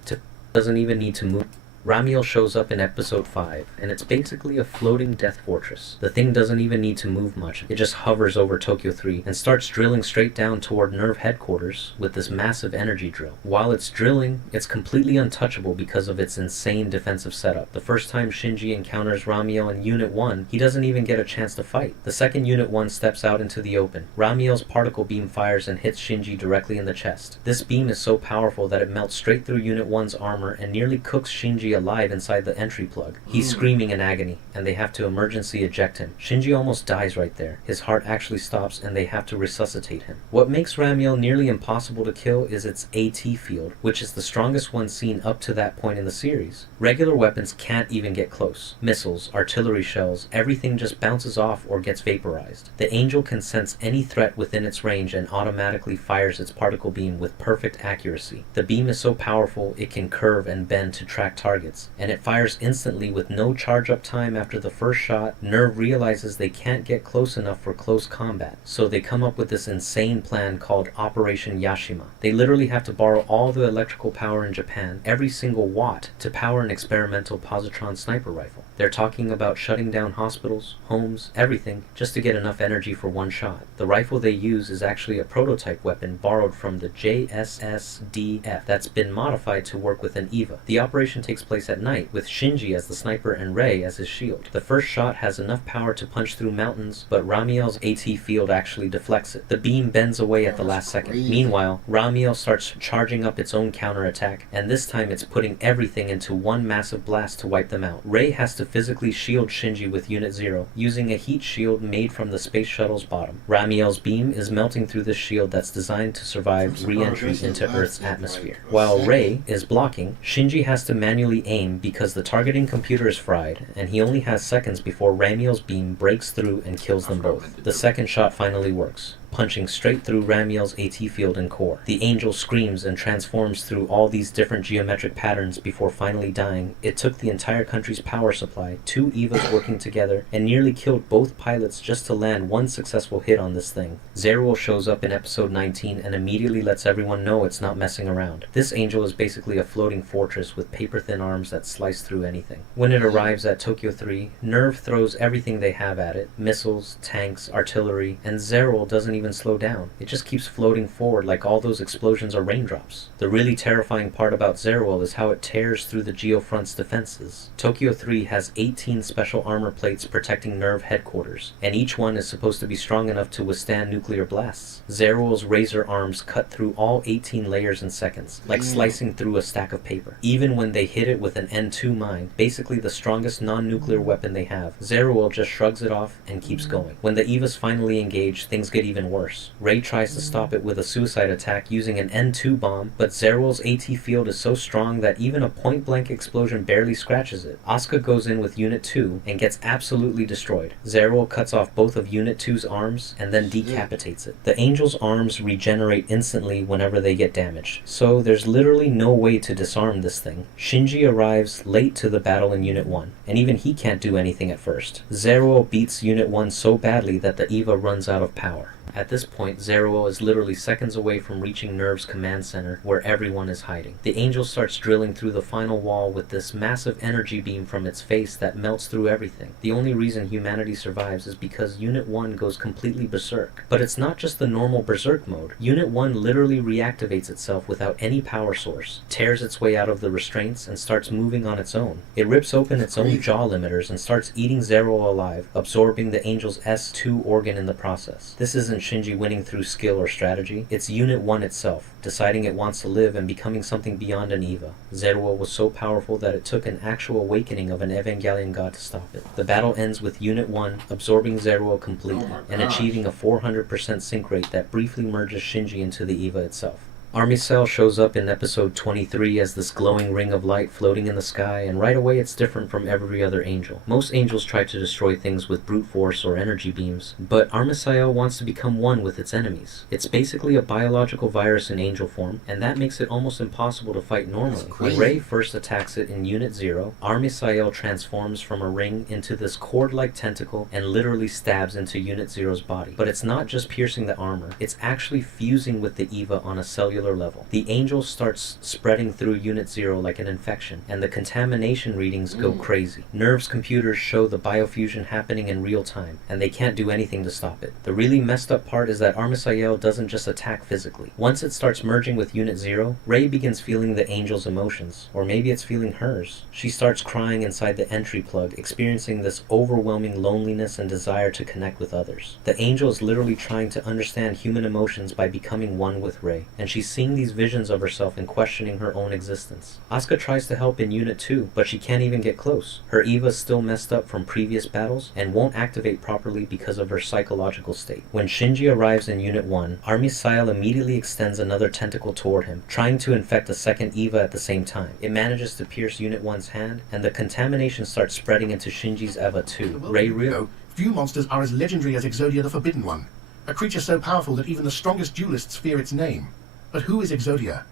doesn't even need to move. Ramiel shows up in episode 5, and it's basically a floating death fortress. The thing doesn't even need to move much. It just hovers over Tokyo 3 and starts drilling straight down toward Nerve headquarters with this massive energy drill. While it's drilling, it's completely untouchable because of its insane defensive setup. The first time Shinji encounters Ramiel in Unit 1, he doesn't even get a chance to fight. The second Unit 1 steps out into the open. Ramiel's particle beam fires and hits Shinji directly in the chest. This beam is so powerful that it melts straight through Unit 1's armor and nearly cooks Shinji alive inside the entry plug. He's screaming in agony, and they have to emergency eject him. Shinji almost dies right there. His heart actually stops, and they have to resuscitate him. What makes Ramiel nearly impossible to kill is its AT field, which is the strongest one seen up to that point in the series. Regular weapons can't even get close. Missiles, artillery shells, everything just bounces off or gets vaporized. The Angel can sense any threat within its range and automatically fires its particle beam with perfect accuracy. The beam is so powerful it can curve and bend to track targets, and it fires instantly with no charge up time after the first shot. Nerve realizes they can't get close enough for close combat, so they come up with this insane plan called Operation Yashima. They literally have to borrow all the electrical power in Japan, every single watt, to power an experimental positron sniper rifle. They're talking about shutting down hospitals, homes, everything, just to get enough energy for one shot. The rifle they use is actually a prototype weapon borrowed from the JSSDF that's been modified to work with an EVA. The operation takes place at night, with Shinji as the sniper and Rei as his shield. The first shot has enough power to punch through mountains, but Ramiel's AT field actually deflects it. The beam bends away at the last second. Meanwhile, Ramiel starts charging up its own counterattack, and this time it's putting everything into one massive blast to wipe them out. Rei has to physically shield Shinji with Unit 0, using a heat shield made from the space shuttle's bottom. Ramiel's beam is melting through this shield that's designed to survive re-entry into Earth's atmosphere. While Rei is blocking, Shinji has to manually aim because the targeting computer is fried, and he only has seconds before Ramiel's beam breaks through and kills them both. The second shot finally works, punching straight through Ramiel's AT field and core. The Angel screams and transforms through all these different geometric patterns before finally dying. It took the entire country's power supply, 2 EVAs working together, and nearly killed both pilots just to land one successful hit on this thing. Zeruel shows up in episode 19 and immediately lets everyone know it's not messing around. This Angel is basically a floating fortress with paper-thin arms that slice through anything. When it arrives at Tokyo 3, Nerve throws everything they have at it, missiles, tanks, artillery, and Zeruel doesn't even slow down. It just keeps floating forward like all those explosions are raindrops. The really terrifying part about Zeruel is how it tears through the Geofront's defenses. Tokyo 3 has 18 special armor plates protecting Nerve headquarters, and each one is supposed to be strong enough to withstand nuclear blasts. Zeruel's razor arms cut through all 18 layers in seconds, like slicing through a stack of paper. Even when they hit it with an N2 mine, basically the strongest non-nuclear weapon they have, Zeruel just shrugs it off and keeps going. When the EVAs finally engage, things get even worse. Rei tries to stop it with a suicide attack using an N2 bomb, but Zeruel's AT field is so strong that even a point-blank explosion barely scratches it. Asuka goes in with Unit 2 and gets absolutely destroyed. Zeruel cuts off both of Unit 2's arms and then decapitates it. The Angel's arms regenerate instantly whenever they get damaged, so there's literally no way to disarm this thing. Shinji arrives late to the battle in Unit 1, and even he can't do anything at first. Zeruel beats Unit 1 so badly that the EVA runs out of power. At this point, Zeruel is literally seconds away from reaching Nerve's command center, where everyone is hiding. The Angel starts drilling through the final wall with this massive energy beam from its face that melts through everything. The only reason humanity survives is because Unit 1 goes completely berserk. But it's not just the normal berserk mode. Unit 1 literally reactivates itself without any power source, tears its way out of the restraints, and starts moving on its own. It rips open its own jaw limiters and starts eating Zeruel alive, absorbing the Angel's S2 organ in the process. This is wasn't Shinji winning through skill or strategy. It's Unit 1 itself, deciding it wants to live and becoming something beyond an EVA. Zerua was so powerful that it took an actual awakening of an Evangelion god to stop it. The battle ends with Unit 1 absorbing Zerua completely and achieving a 400% sync rate that briefly merges Shinji into the EVA itself. Army Cell shows up in episode 23 as this glowing ring of light floating in the sky, and right away it's different from every other angel. Most angels try to destroy things with brute force or energy beams, but Armisael wants to become one with its enemies. It's basically a biological virus in angel form, and that makes it almost impossible to fight normally. When Rei first attacks it in Unit 0, Armisael transforms from a ring into this cord-like tentacle and literally stabs into Unit 0's body. But it's not just piercing the armor, it's actually fusing with the EVA on a cellular level. The angel starts spreading through Unit 0 like an infection, and the contamination readings go crazy. Nerve's computers show the biofusion happening in real time, and they can't do anything to stop it. The really messed up part is that Armisael doesn't just attack physically. Once it starts merging with Unit 0, Rei begins feeling the angel's emotions, or maybe it's feeling hers. She starts crying inside the entry plug, experiencing this overwhelming loneliness and desire to connect with others. The angel is literally trying to understand human emotions by becoming one with Rei, and she's seeing these visions of herself and questioning her own existence. Asuka tries to help in Unit 2, but she can't even get close. Her EVA's still messed up from previous battles and won't activate properly because of her psychological state. When Shinji arrives in Unit 1, Armisael immediately extends another tentacle toward him, trying to infect a second EVA at the same time. It manages to pierce Unit 1's hand, and the contamination starts spreading into Shinji's EVA too. Few monsters are as legendary as Exodia the Forbidden One, a creature so powerful that even the strongest duelists fear its name. But who is Exodia?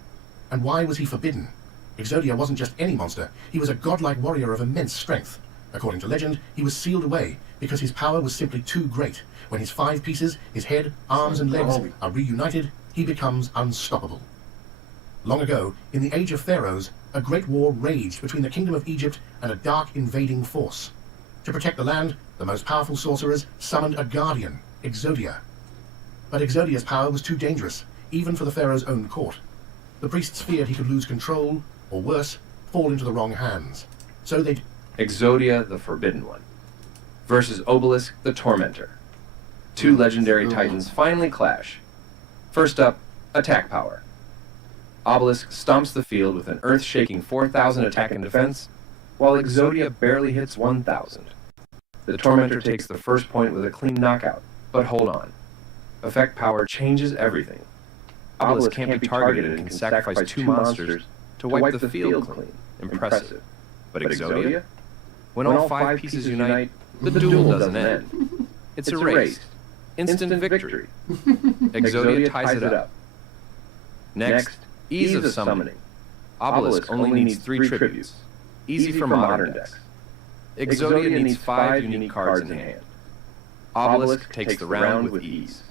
And why was he forbidden? Exodia wasn't just any monster, he was a godlike warrior of immense strength. According to legend, he was sealed away because his power was simply too great. When his 5 pieces, his head, arms and legs, are reunited, he becomes unstoppable. Long ago, in the Age of Pharaohs, a great war raged between the Kingdom of Egypt and a dark invading force. To protect the land, the most powerful sorcerers summoned a guardian, Exodia. But Exodia's power was too dangerous, even for the Pharaoh's own court. The priests feared he could lose control, or worse, fall into the wrong hands. So they... Exodia the Forbidden One versus Obelisk the Tormentor. 2 legendary titans finally clash. First up, attack power. Obelisk stomps the field with an earth-shaking 4,000 attack and defense, while Exodia barely hits 1,000. The Tormentor takes the first point with a clean knockout, but hold on. Effect power changes everything. Obelisk can't be targeted and can sacrifice 2 monsters to wipe the field clean. Impressive. But Exodia? When all 5 pieces unite, the duel doesn't end. It's erased. Instant victory. Exodia ties it up. Next, ease of summoning. Obelisk only needs 3 tributes. Easy for modern decks. Exodia needs 5 unique cards in hand. Obelisk takes the round with ease.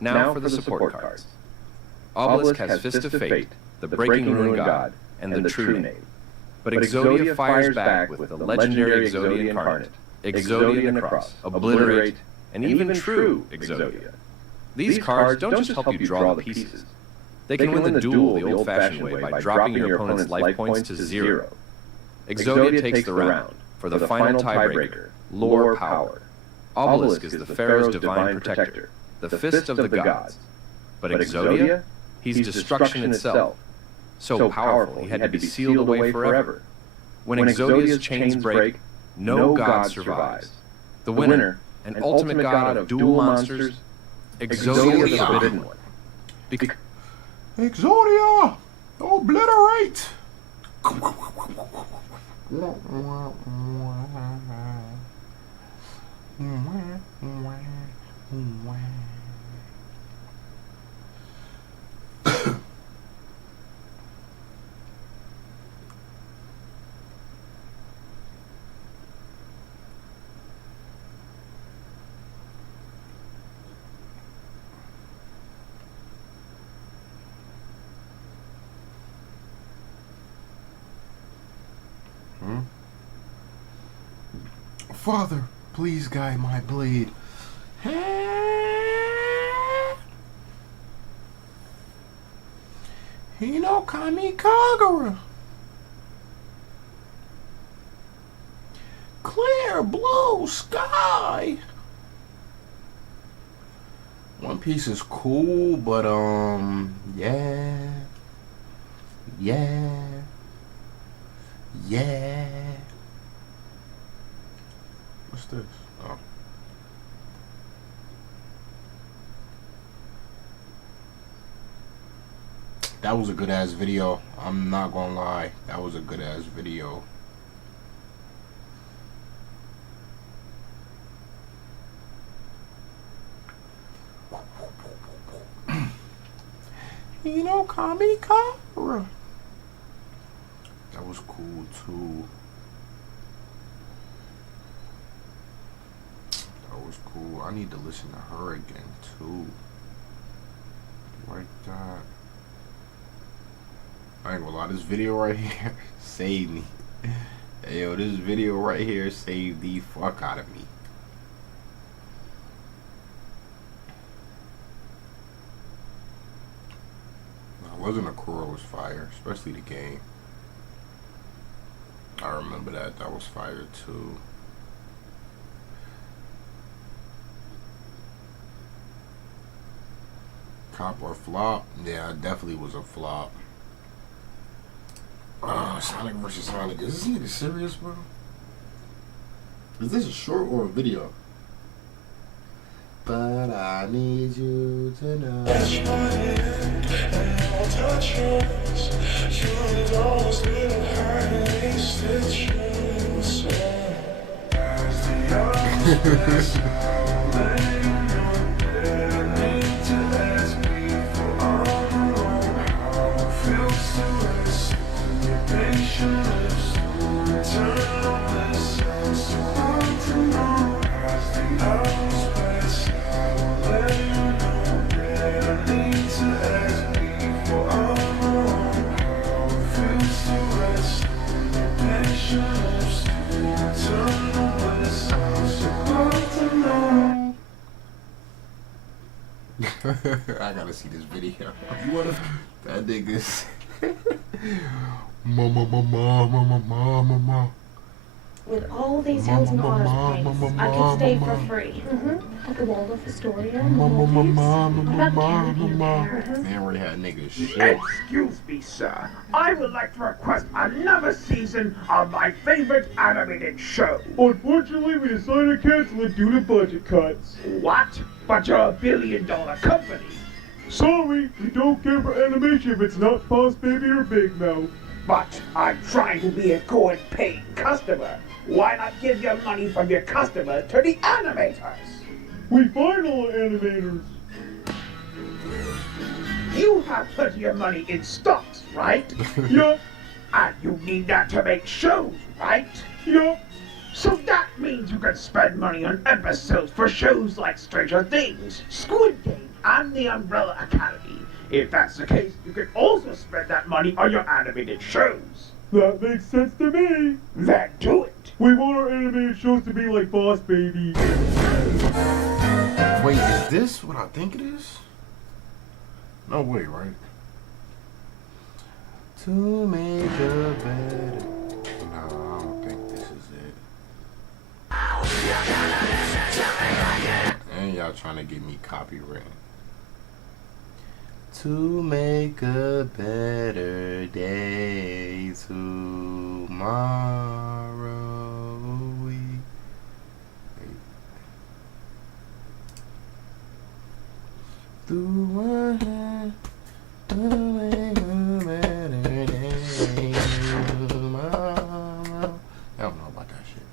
Now for the support cards. Obelisk has Fist of Fate, the Breaking Rune God, and the True Name. But Exodia fires back with the legendary Exodia Incarnate, Exodia Necross, Obliterate, and even True Exodia. These cards don't just help you draw the pieces. They can win the duel the old-fashioned way by dropping your opponent's life points to 0. Exodia takes the round for the final tiebreaker, Lore Power. Obelisk is the Pharaoh's divine protector, the Fist of the Gods. But Exodia? He's destruction itself. So powerful, he had to be sealed away forever. When Exodia's chains break, no god survives. The winner, an ultimate god of duel monsters, Exodia the Forbidden One. Exodia! Obliterate! Father, please guide my blade. Hino Kami Kagura. Clear blue sky. One Piece is cool, but yeah. What's this? Oh. That was a good ass video. I'm not gonna lie. That was a good ass video. You know, Kamikara. That was cool too. That was cool. I need to listen to her again too. Like that. I ain't gonna lie, this video right here saved me. Hey, yo, this video right here saved the fuck out of me. Wasn't a Kuro was fire, especially the game. I remember that. That was fire too. Cop or flop? Yeah, it definitely was a flop. Sonic versus Sonic. Is this nigga serious, bro? Is this a short or a video? But I need you to know. Touch my hand, and I'll touch yours. You're those little hiding stitches. As the hours pass, I'll let you know that I need to ask before I'm alone how it feels to rest in your patient lips. Turn on the sound so hard to know. As the hours pass, I gotta see this video. You wanna? That nigga's mama. With all these hills and honors points, I could stay for free. At the Waldorf Astoria. Man, we had niggas shit. Excuse me, sir. I would like to request another season of my favorite animated show. Unfortunately, we decided to cancel it due to budget cuts. What? But you're a billion-dollar company. Sorry, we don't care for animation if it's not Boss Baby or Big Mouth. But I'm trying to be a good paying customer. Why not give your money from your customers to the animators? We find all the animators. You have plenty of money in stocks, right? Yup. And you need that to make shows, right? Yup. So that means you can spend money on episodes for shows like Stranger Things, Squid Game, and The Umbrella Academy. If that's the case, you can also spend that money on your animated shows. That makes sense to me. Then do it. We want our animated shows to be like Boss Baby. Wait, is this what I think it is? No way, right? To make a better. No, I don't think this is it. And y'all trying to get me copyrighted. To make a better day tomorrow. Do what to make a better day tomorrow. I don't know about that shit.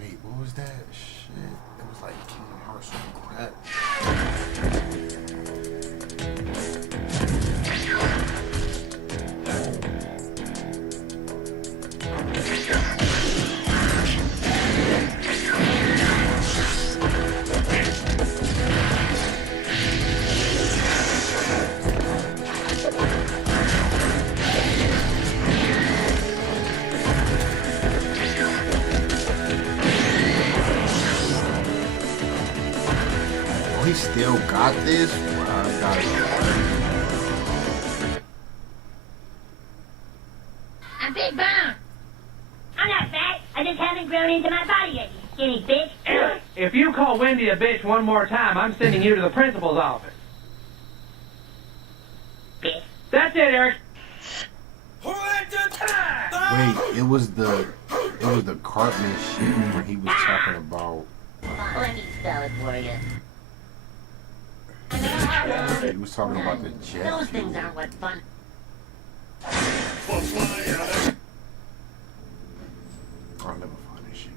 Wait, what was that shit? It was like Kingdom Hearts or crap. He still got this? Well, I got it. I'm big boned. I'm not fat. I just haven't grown into my body yet, you skinny bitch. Eric, if you call Wendy a bitch one more time, I'm sending you to the principal's office. Bitch. That's it, Eric. Wait, it was the Cartman shit where he was talking about. Let me spell it for you. He was talking about the jet. Those things aren't what fun. I'll never find this shit,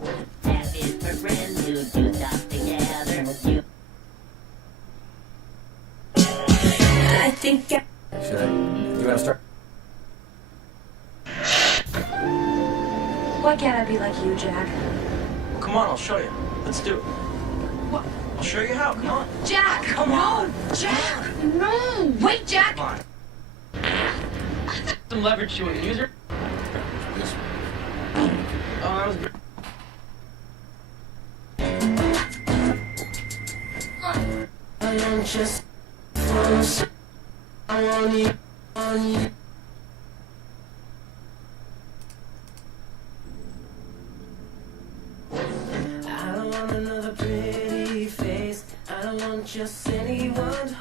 bro. That is for friends who do stuff together. I think. Should I? Do you want to start? Why can't I be like you, Jack? Well, come on, I'll show you. Let's do it. What? I'll show you how. Come on. Jack! Come on. Jack! No! Wait, Jack! Come on. Some leverage to a user. This Oh, that was great. I want just I want you. I don't want another pretty face. I don't want just anyone.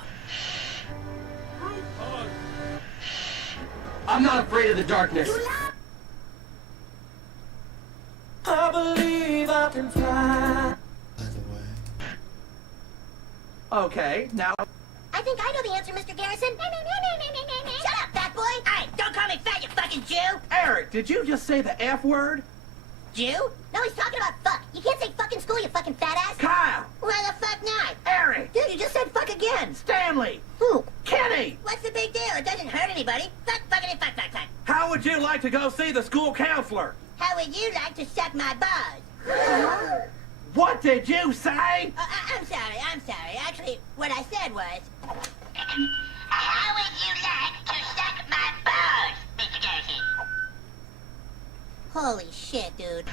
I'm not afraid of the darkness. I believe I can fly. Okay, now. I think I know the answer, Mr. Garrison. Shut up, fat boy! Hey, don't call me fat, you fucking Jew! Eric, did you just say the F word? Jew? No, he's talking about fuck. You can't say fuck in school, you fucking fat ass. Kyle! Why the fuck not? Eric! Dude, you just said fuck again. Stanley! Who? Kenny! What's the big deal? It doesn't hurt anybody. Fuck, fuckity, fuck, fuck, fuck. How would you like to go see the school counselor? How would you like to suck my balls? What did you say? I'm sorry. Actually, what I said was... How would you like to suck my balls, Mr. Garrison? Holy shit, dude.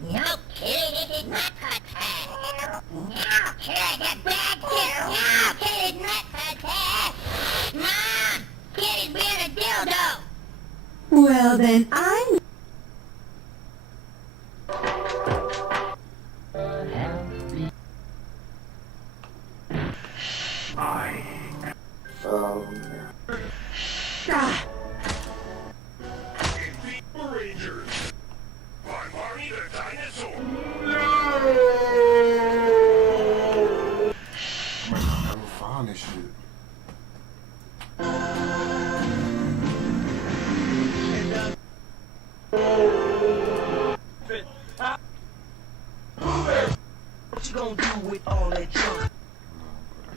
No kidding, it is not podcast. No kidding, it's bad too. No kidding, not podcast. Mom, kidding being a dildo. Well, then I'm. Rangers. I'm Barney the dinosaur. I might never find this shit. What you gonna do with all that junk?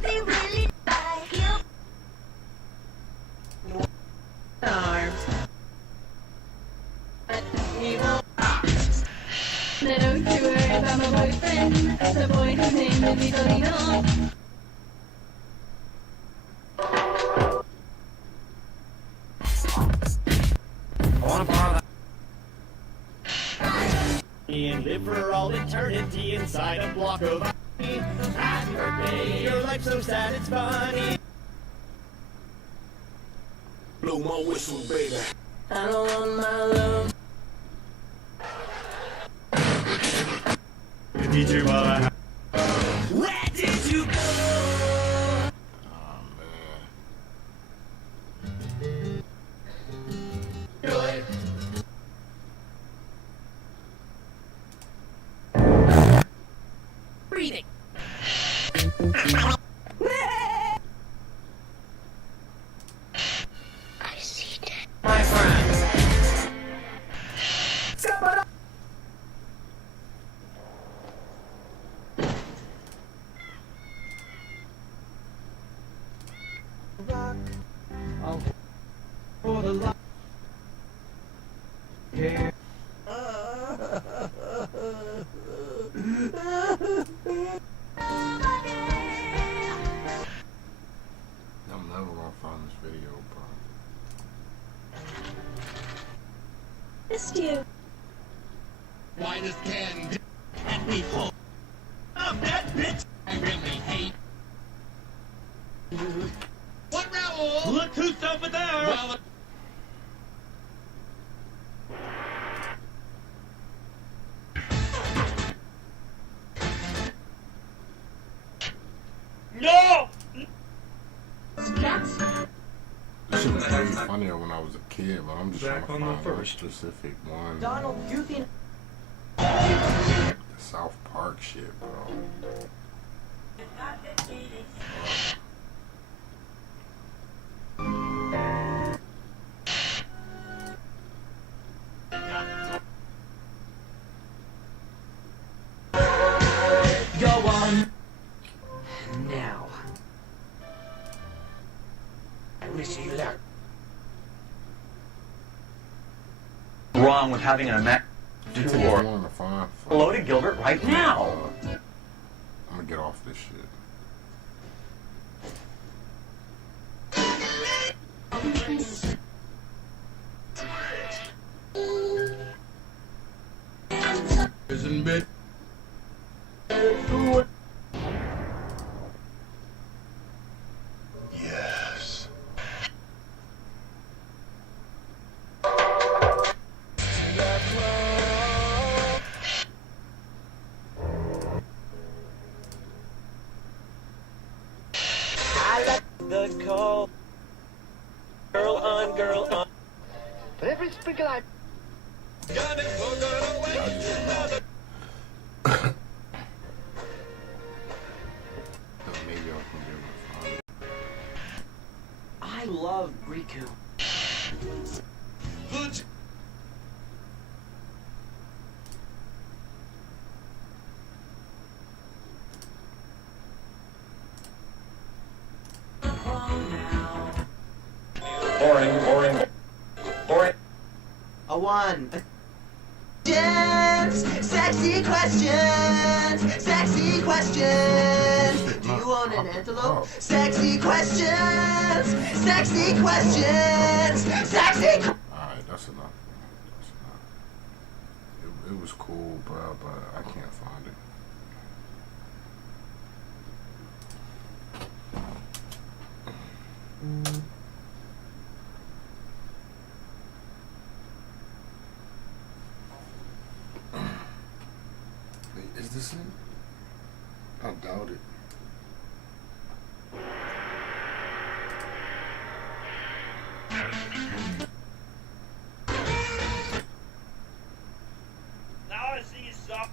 They really like you. Arms. Now don't you worry about my boyfriend. The boy whose name is Vitorino. I wanna borrow that. And live for all eternity inside a block of happy birthday, your life's so sad it's funny. Blow my whistle, baby. I don't want my love. Teacher, while I have. Where did you go? Breathing. I see that. My friends. Rock. For the light. Yeah. I'm never gonna find this video, bro. Missed you. White as can and we hope. I'm that bitch. there when I was a kid, but I'm just Back trying to on find the one first. specific one. Donald, Goofy. The South Park shit, bro. Go on. Now. Wrong with having an Mac I want to find. Hello to Gilbert right now. I'm gonna get off this shit. Isn't it? Yes. I like the call. Girl on, girl on. But every sprinkle I. I love Riku. Boring. A one. Sexy questions. Sexy questions. Do you own an antelope? Sexy questions. Sexy questions. Sexy. Alright, that's enough. It was cool, bro, but I can't find it. Wait, is this it? I doubt it. Now I see you stop.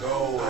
Go.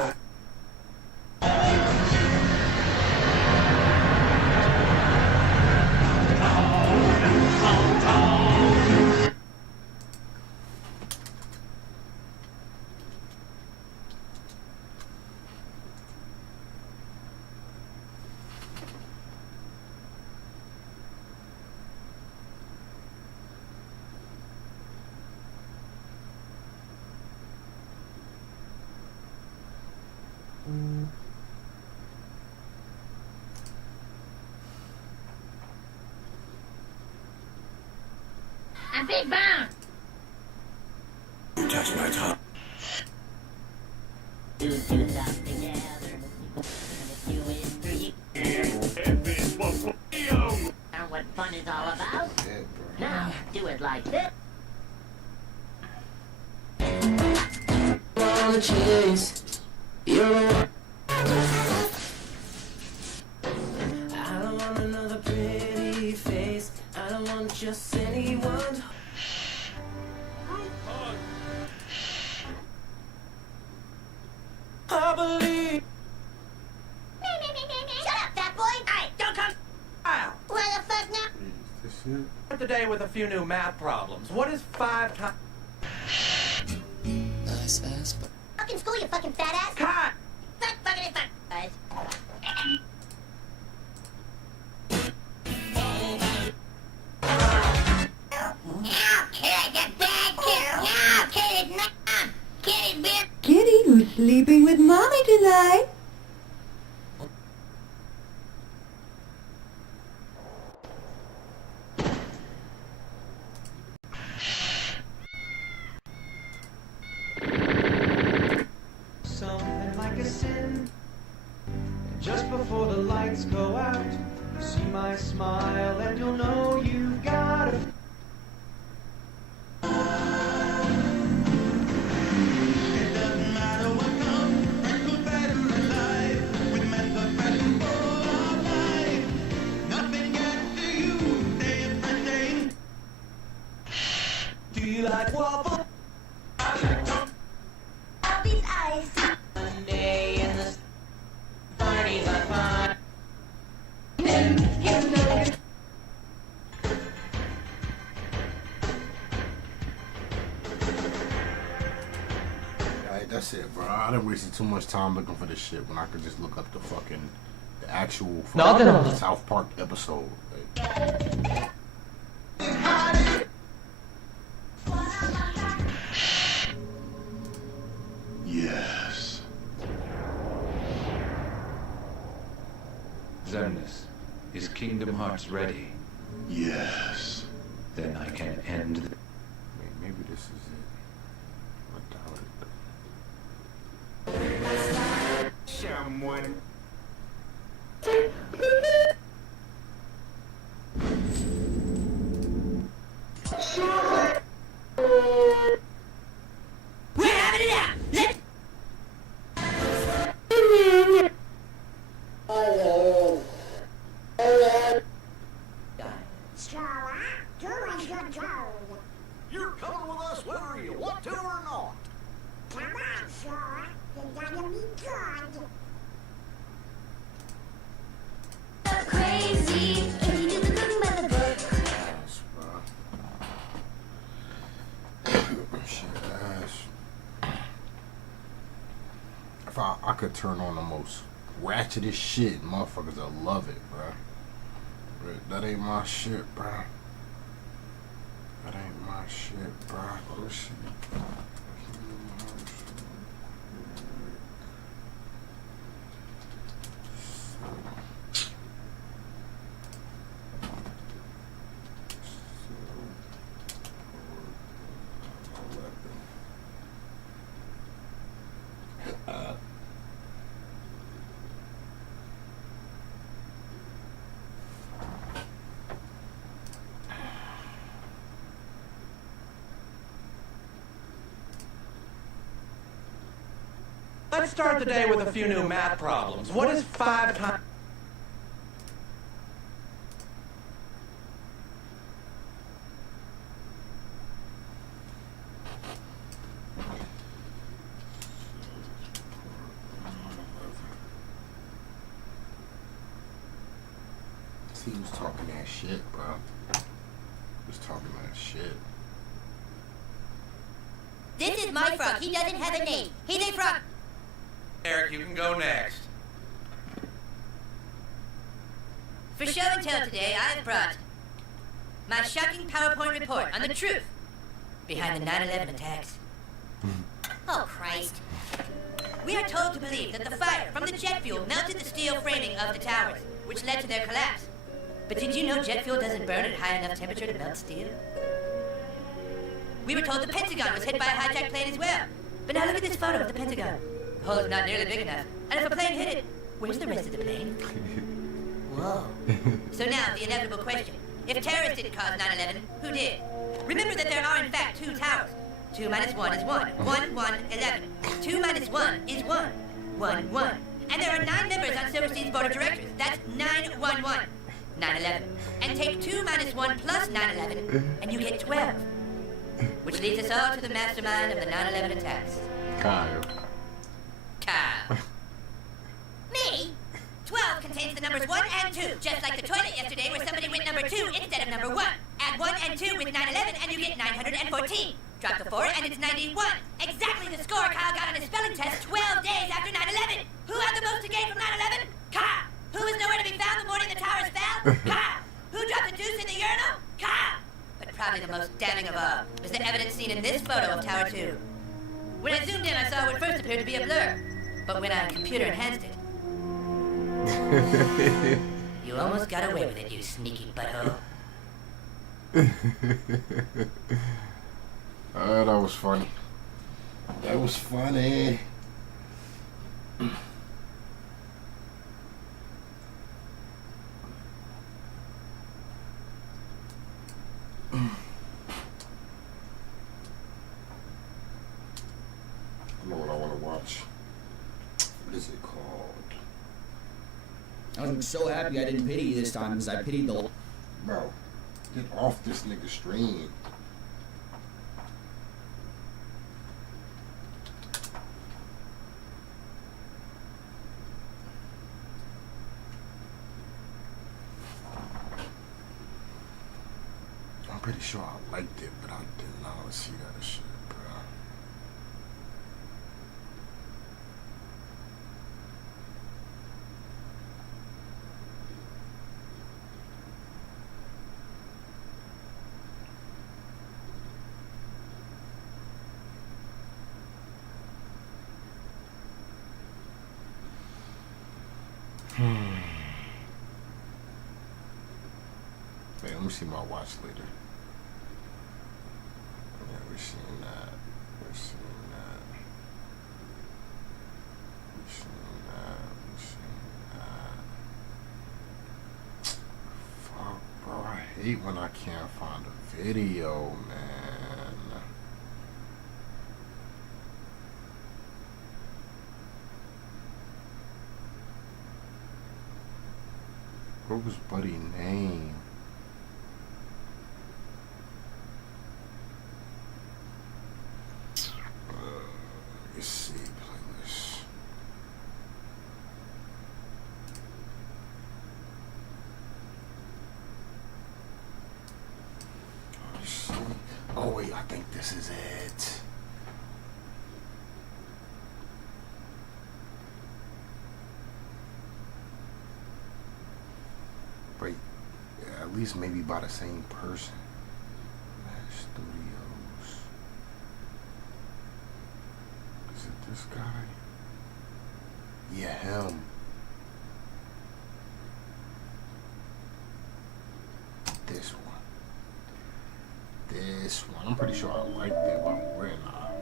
I'm Big Bone. Touch my tongue. And what fun is all about? Now, do it like this. Wanna chase your. I don't want another pretty face. I don't want just anyone. I believe. Shut up, fat boy! Hey, don't come. Wow. Where the fuck now? This it? Start the day with a few new math problems. What is 5 times? Nice ass, but. Fucking school, you fucking fat ass! Cut. Fuck, guys. Now, kid, get back here. Now, kid, now. Kid, bitch. Kitty, who's sleeping with mommy tonight? Something like a sin. Just before the lights go out, see my smile and you'll know you've got a. that's it, bro. I done wasted too much time looking for this shit when I could just look up the actual South Park episode. Like. Yes. Xerneas, is Kingdom Hearts ready? Yes. Then I can end the... Wait, maybe this is it. Someone. We're having it out! Let's... You're coming with us whether you want to or not. Come on, Sora. You're gonna be good. Crazy, if you do the cooking by the book. If I could turn on the most ratchetest shit, motherfuckers will love it, bro. But that ain't my shit, bro. That ain't my shit, bro. Let's see. Let's start the day with a few new math problems. What is 5 times... He was talking that shit, bro. He was talking that shit. This is my frog. He doesn't have a name. He's a frog. Eric, you can go next. For show and tell today, I've brought my shocking PowerPoint report on the truth behind the 9/11 attacks. Oh, Christ. We are told to believe that the fire from the jet fuel melted the steel framing of the towers, which led to their collapse. But did you know jet fuel doesn't burn at high enough temperature to melt steel? We were told the Pentagon was hit by a hijacked plane as well. But now look at this photo of the Pentagon. The hole is not nearly big enough. And if a plane hit it, where's the rest of the plane? Whoa. So now, the inevitable question. If terrorists didn't cause 9/11, who did? Remember that there are in fact 2 towers. 2 minus 1 is 1. 1, 1, 11. 2 minus 1 is 1. 1, 1. And there are 9 members on Silverstein's board of directors. That's 9, 1, 1. 9/11. And take 2 minus 1 plus 9/11, and you get 12. Which leads us all to the mastermind of the 9/11 attacks. Kyle. Kyle. Me? 12 contains the numbers 1 and 2, just like the toilet yesterday where somebody went number 2 instead of number 1. Add 1 and 2 with 9/11 and you get 914. Drop the 4 and it's 91. Exactly the score Kyle got on his spelling test 12 days after 9/11. Who had the most to gain from 9/11? Kyle. Who was nowhere to be found the morning the towers fell? Kyle. Who dropped the deuce in the urinal? Kyle. But probably the most damning of all was the evidence seen in this photo of Tower 2. When I zoomed in, I saw what first appeared to be a blur. But when I computer enhanced it, you almost got away with it, you sneaky butthole. That was funny. That was funny. I know what I want to watch. What is it called? I'm so happy I didn't pity you this time because I pitied the... Bro, get off this nigga stream. I'm pretty sure I liked it, but I didn't know how to see that shit, bro. me see my watch later. Yeah, we're seeing that. We're seeing that. We're seeing that. We're seeing that. Fuck, bro. I hate when I can't find a video, man. What was Buddy's name? Let's see, playlist. Let's see. Oh wait, I think this is it. Wait, yeah, at least maybe by the same person. Studios. Is it this guy? Yeah, him. This one. This one. I'm pretty sure I liked it, but we're not.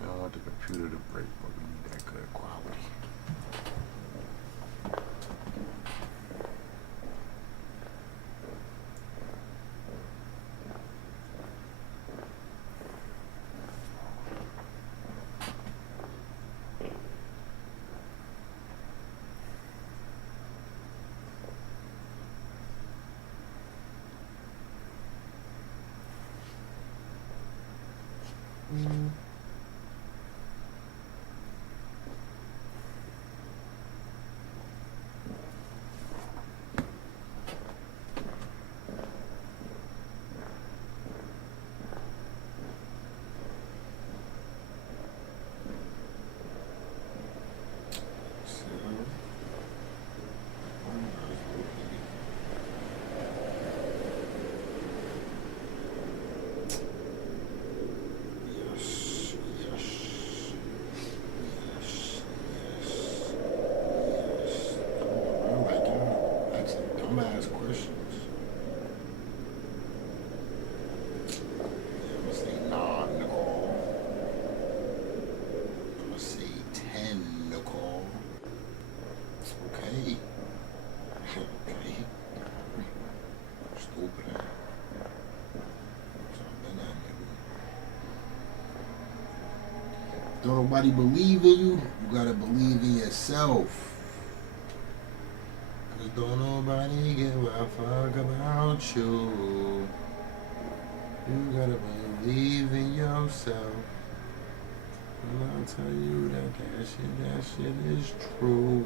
We don't want the computer to break, but we need that good quality. Dumbass questions. I'm gonna say nah, Nicole. I'm gonna say 10, Nicole. Okay. Okay. Stupid ass. Don't nobody believe in you, you gotta believe in yourself. Don't nobody give a fuck about you. You gotta believe in yourself. And I'll tell you that shit is true.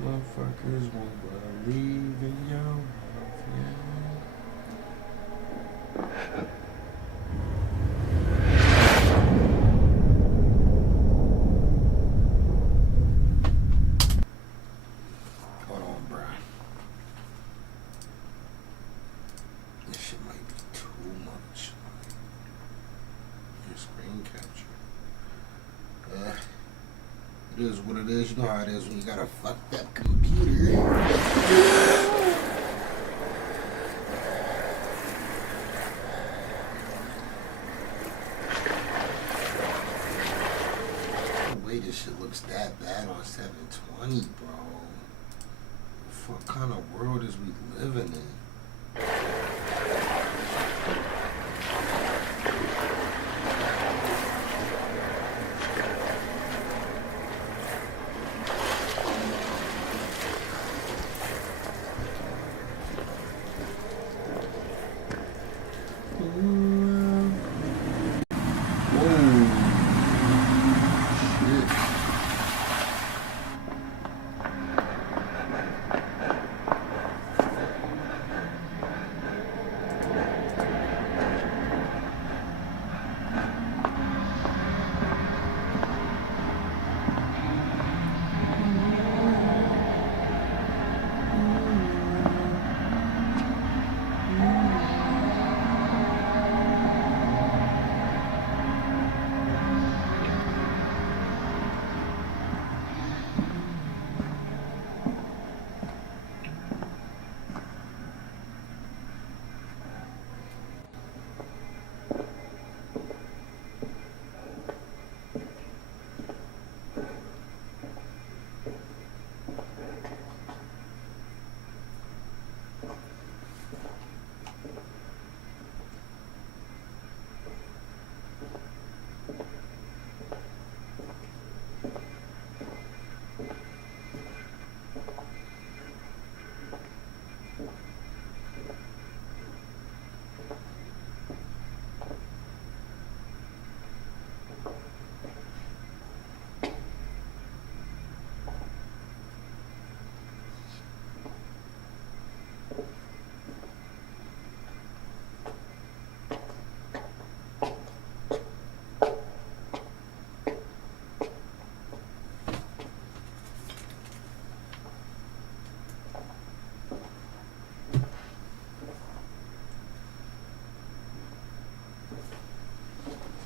Motherfuckers won't believe in your life, yeah. It is what it is. You know how it is when you got a fucked up computer. No way this shit looks that bad on 720, bro. What kind of world is we living in?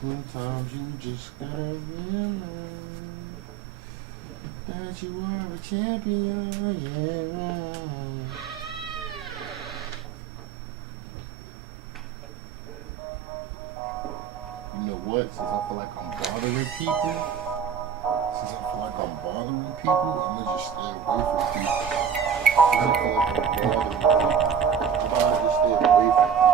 Sometimes you just gotta realize that you are a champion, yeah. You know what? Since I feel like I'm bothering people, I'm gonna just stay away from people. Since I feel like I'm bothering people, I'm gonna just stay away from people.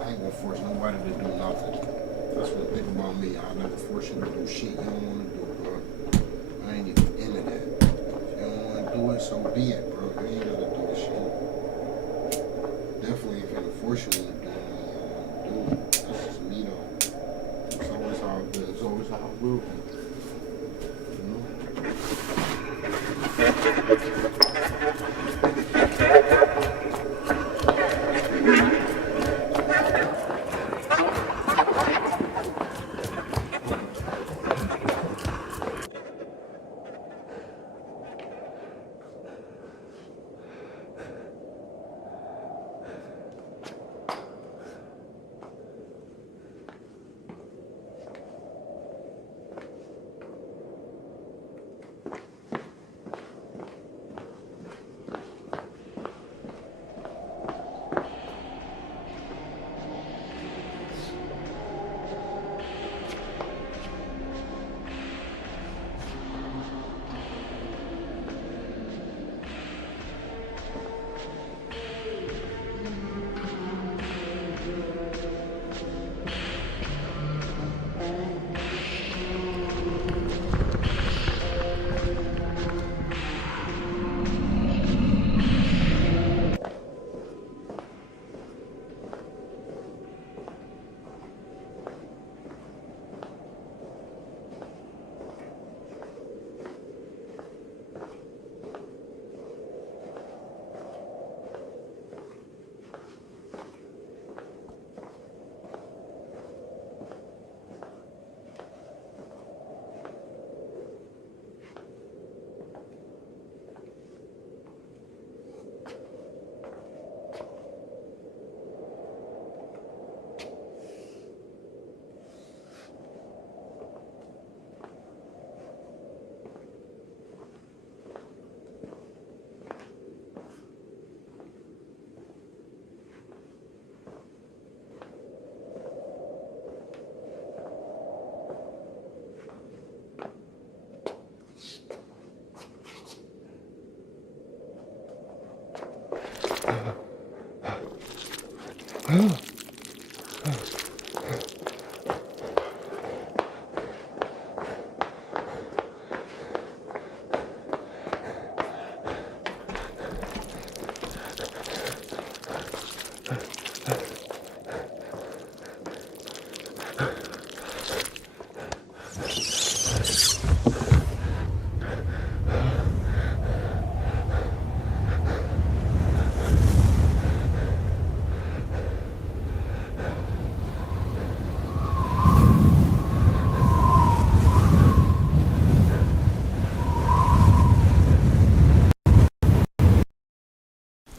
I ain't gonna force nobody to do nothing. That's one thing about me. I never force you to do shit you don't want to do, bro. I ain't even into that. If you don't want to do it, so be it, bro. You ain't gotta do this shit. Definitely, if I force you into doing it, I want to do it. That's just me, though. It's always how it is. It's always how it will be. You know?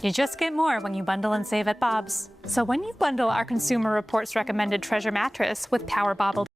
You just get more when you bundle and save at Bob's. So when you bundle our Consumer Reports recommended Treasure mattress with Power Bobble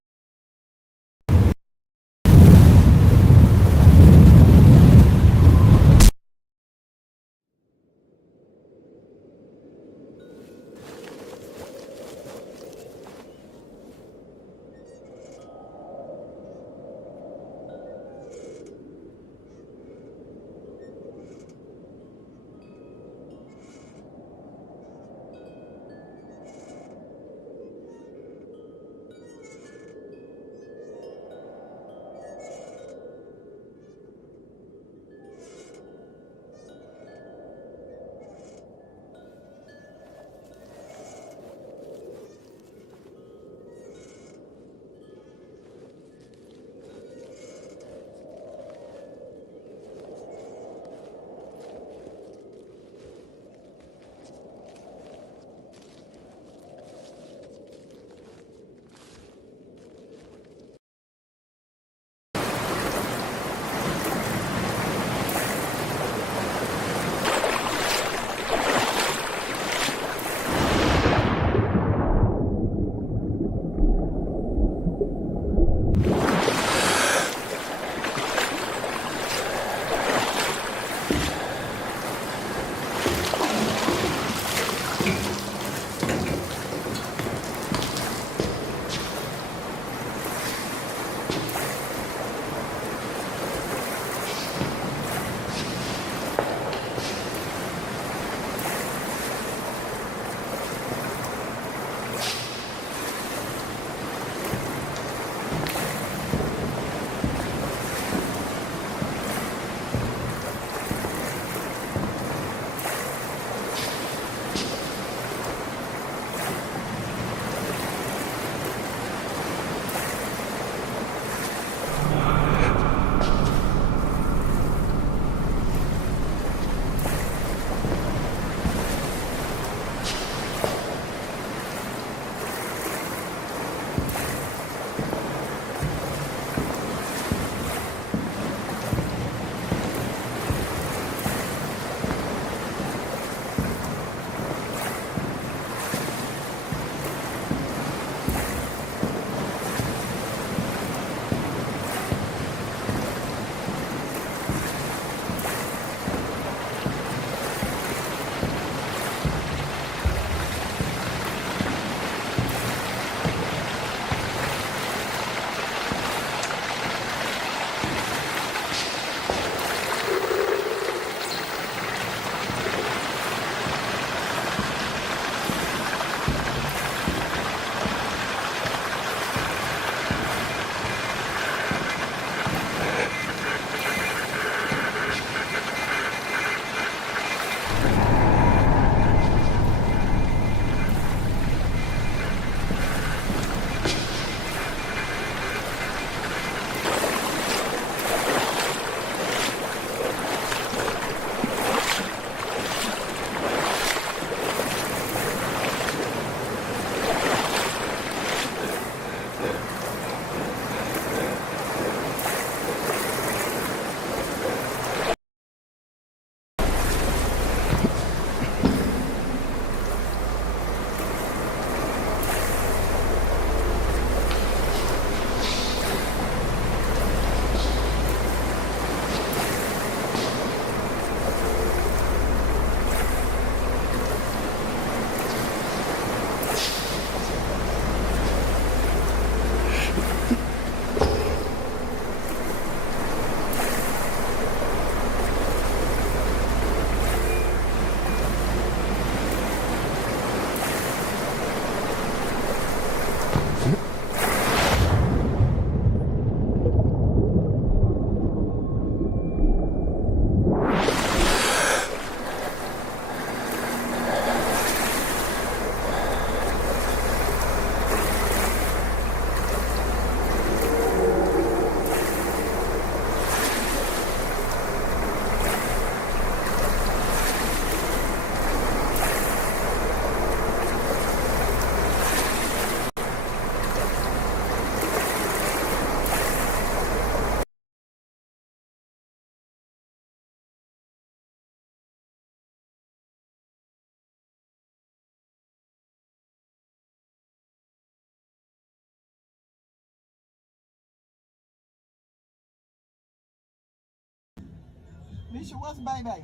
Nisha, what's baby?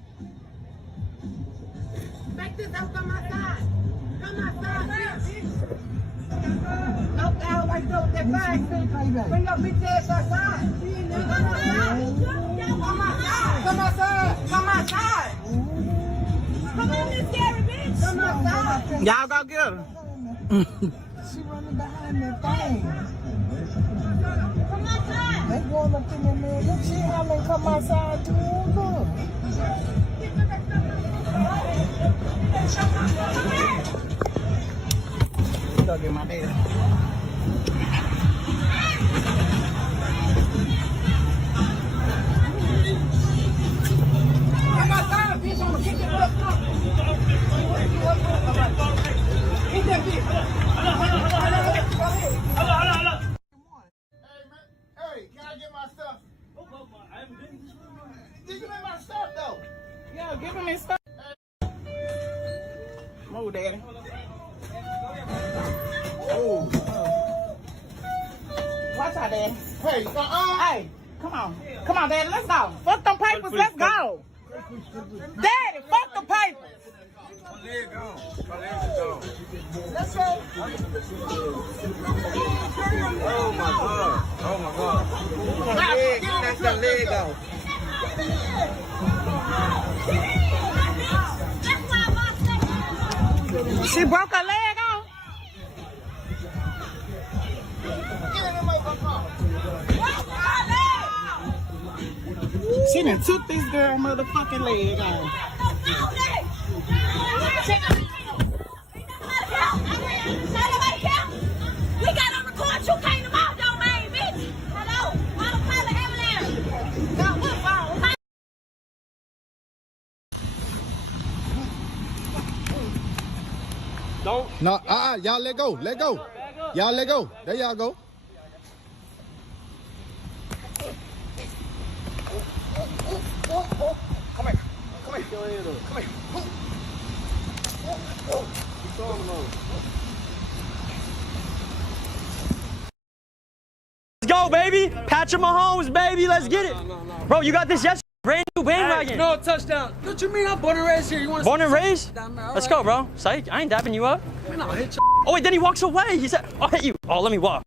Make this up on my side. Come outside, bitch. Knock out like that bag. Bring your bitch ass outside. Come outside. Come outside. Come outside. Come on, this scary bitch. Come outside. Y'all go get her. She running behind that thing. Come outside. They going up in there, man. Look, she hollering, come outside too. Look. Go get my dad. Come outside, bitch. I'm gonna pick it up. Get that bitch. Hey, can I get my stuff? Give me my stuff, though. Yeah, give me his stuff. Move, daddy. Oh. Watch out, daddy. Hey, Hey, come on. Come on, daddy, let's go. Fuck them papers, let's go. Daddy, fuck the papers. Let's go. Oh my God. Oh my God. That's the leg out. She broke her leg off. She done took this girl motherfucking leg off. We got on record you came to my domain, bitch. Hello. Call the ambulance. Now, what phone? Don't. No, y'all let go. Let go. Y'all let go. There y'all go. Come here. Come here. Come here. Let's go, baby. Patrick Mahomes, baby. Let's get it. Bro, you got this yesterday. Brand new bandwagon. No touchdown. What you mean I'm born and raised here? You want to Born and raised? Let's go, bro. Psych. I ain't dapping you up. Man, I'll hit you. Oh, wait, then he walks away. He said, I'll hit you. Oh, let me walk.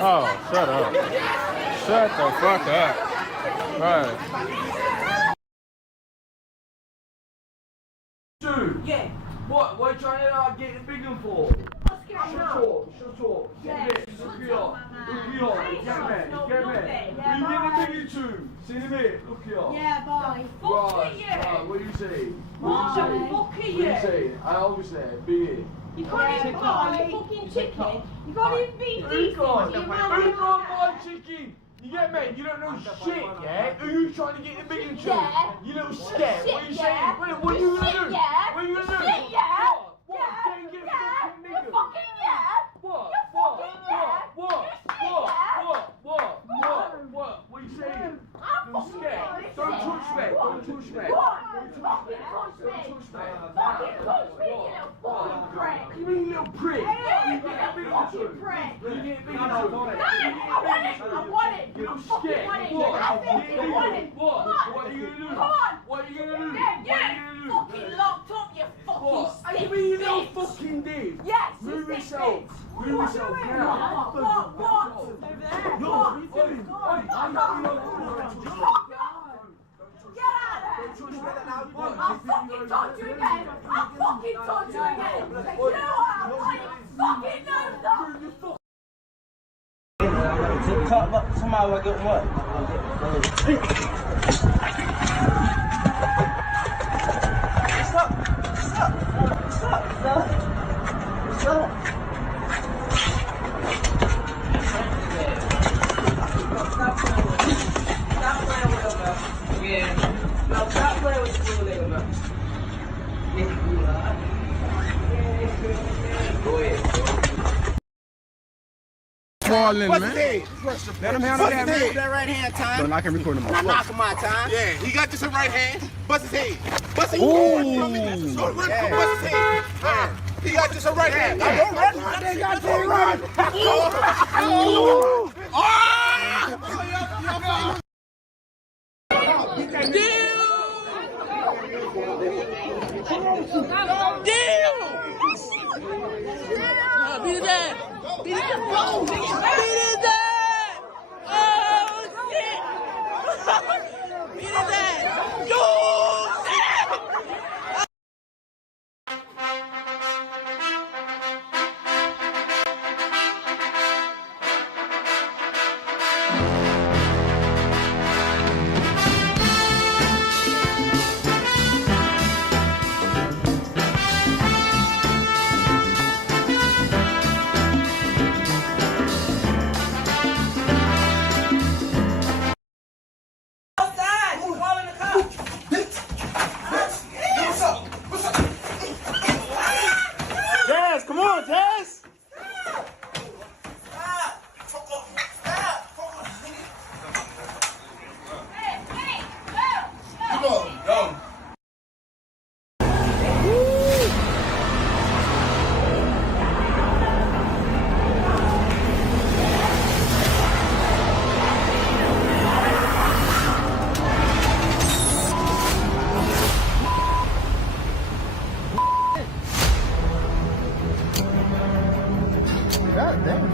Oh, shut up. Shut the fuck up. Right. Dude. Yeah. What are you trying to get the big one for? Shut up. Yeah. Look here. Get me. You get the big one too. See the bit. Look here. Yeah, boy. Fuck you. Right, what do you say? What the fuck are you? I always say, big. You can't even buy a fucking chicken. You can't even be decent. Who can't buy chicken? You get me? You don't know shit, yeah? Who you trying to get the bigger to? Yeah. You little scab. Shit, What are you yeah. saying? What are you gonna do? Yeah. What are you gonna do? Shit, yeah. What? Yeah. Go and get a Yeah. fucking nigga. You fucking yeah. What? You fucking yeah. What? You What? shit, yeah. What? What are you saying? Little scab. Don't touch me. Don't touch me. Fucking touch me. Fucking touch me, you little fucking prick. You mean little prick? Yeah, you little fucking prick. You get bigger to. No, I want it. I want it. You I fucking want it. What? I fucking want it. What? Come on. What are you gonna do? Come on. What are you gonna do? Yeah. Fucking locked up, you fucking What? stink You mean you little bitch. fucking dick? Yes, you Move stink yourself. bitch. Move yourself now. What? Over there. No, What? what are you doing? Get out of there. I'll fucking touch you again. I'll fucking touch you again. You know what? I'll fucking know that. Talk about somebody like what? What's up? What's up? What's up? What's up? Stop playing with them, man. Yeah. No, stop playing with the little nigga, man. Go ahead. Falling, What's man. his head? Let him handle that, man. That right hand time. Don't knock and record him. Now knock him out, time. Yeah, he got this in right hand. Bust his head. Bust his Ooh. head. Bust his head. He got this in right hand. They got you right. Be that. Be that. Oh, shit. Be that. Yo, shit. Jazz, come on, Jazz. Come on, go. God damn.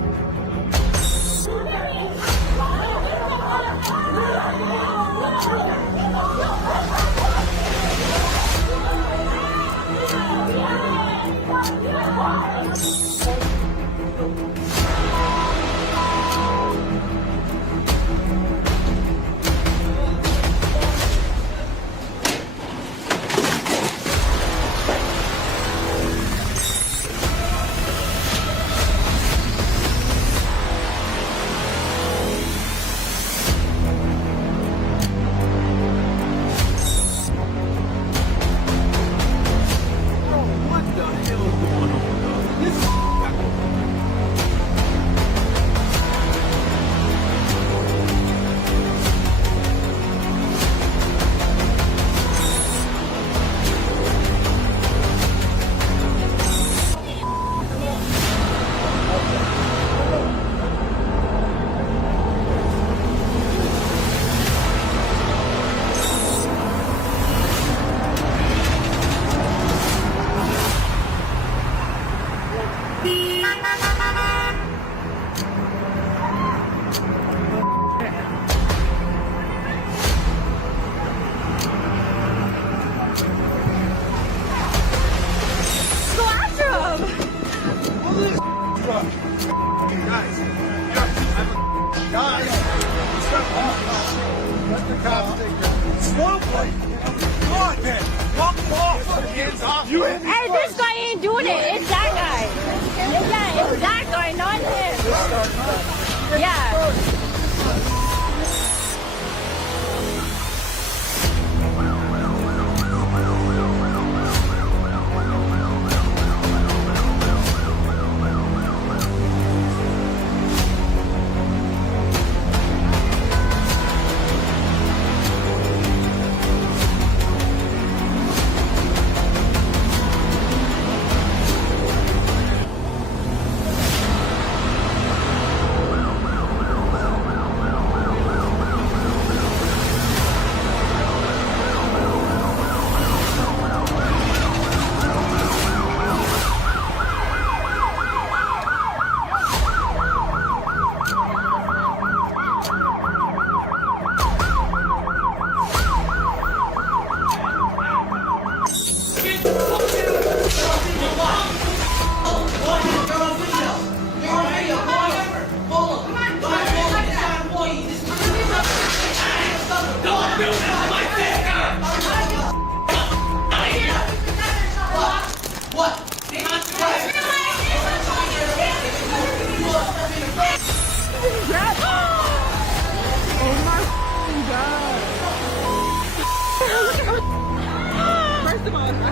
Hey, this guy ain't doing it. It's that guy. It's that guy, not him. Yeah.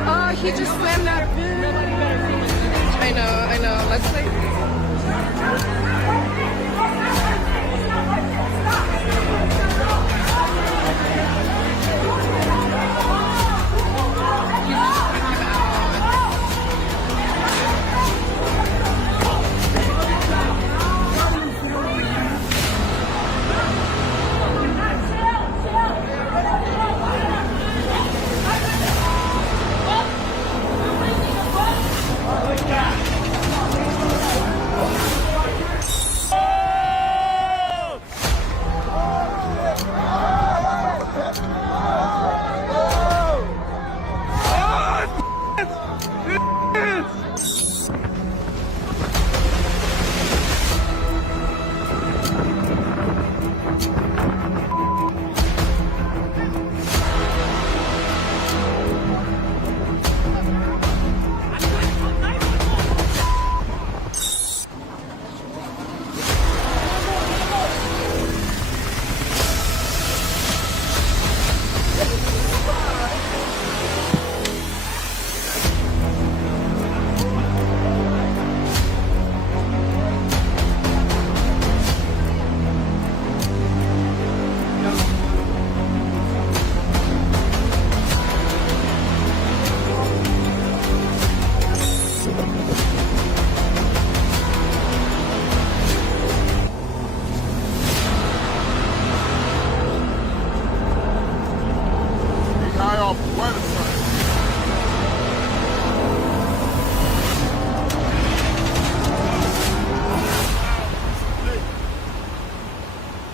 Oh, he just slammed that bitch. I know. Let's like.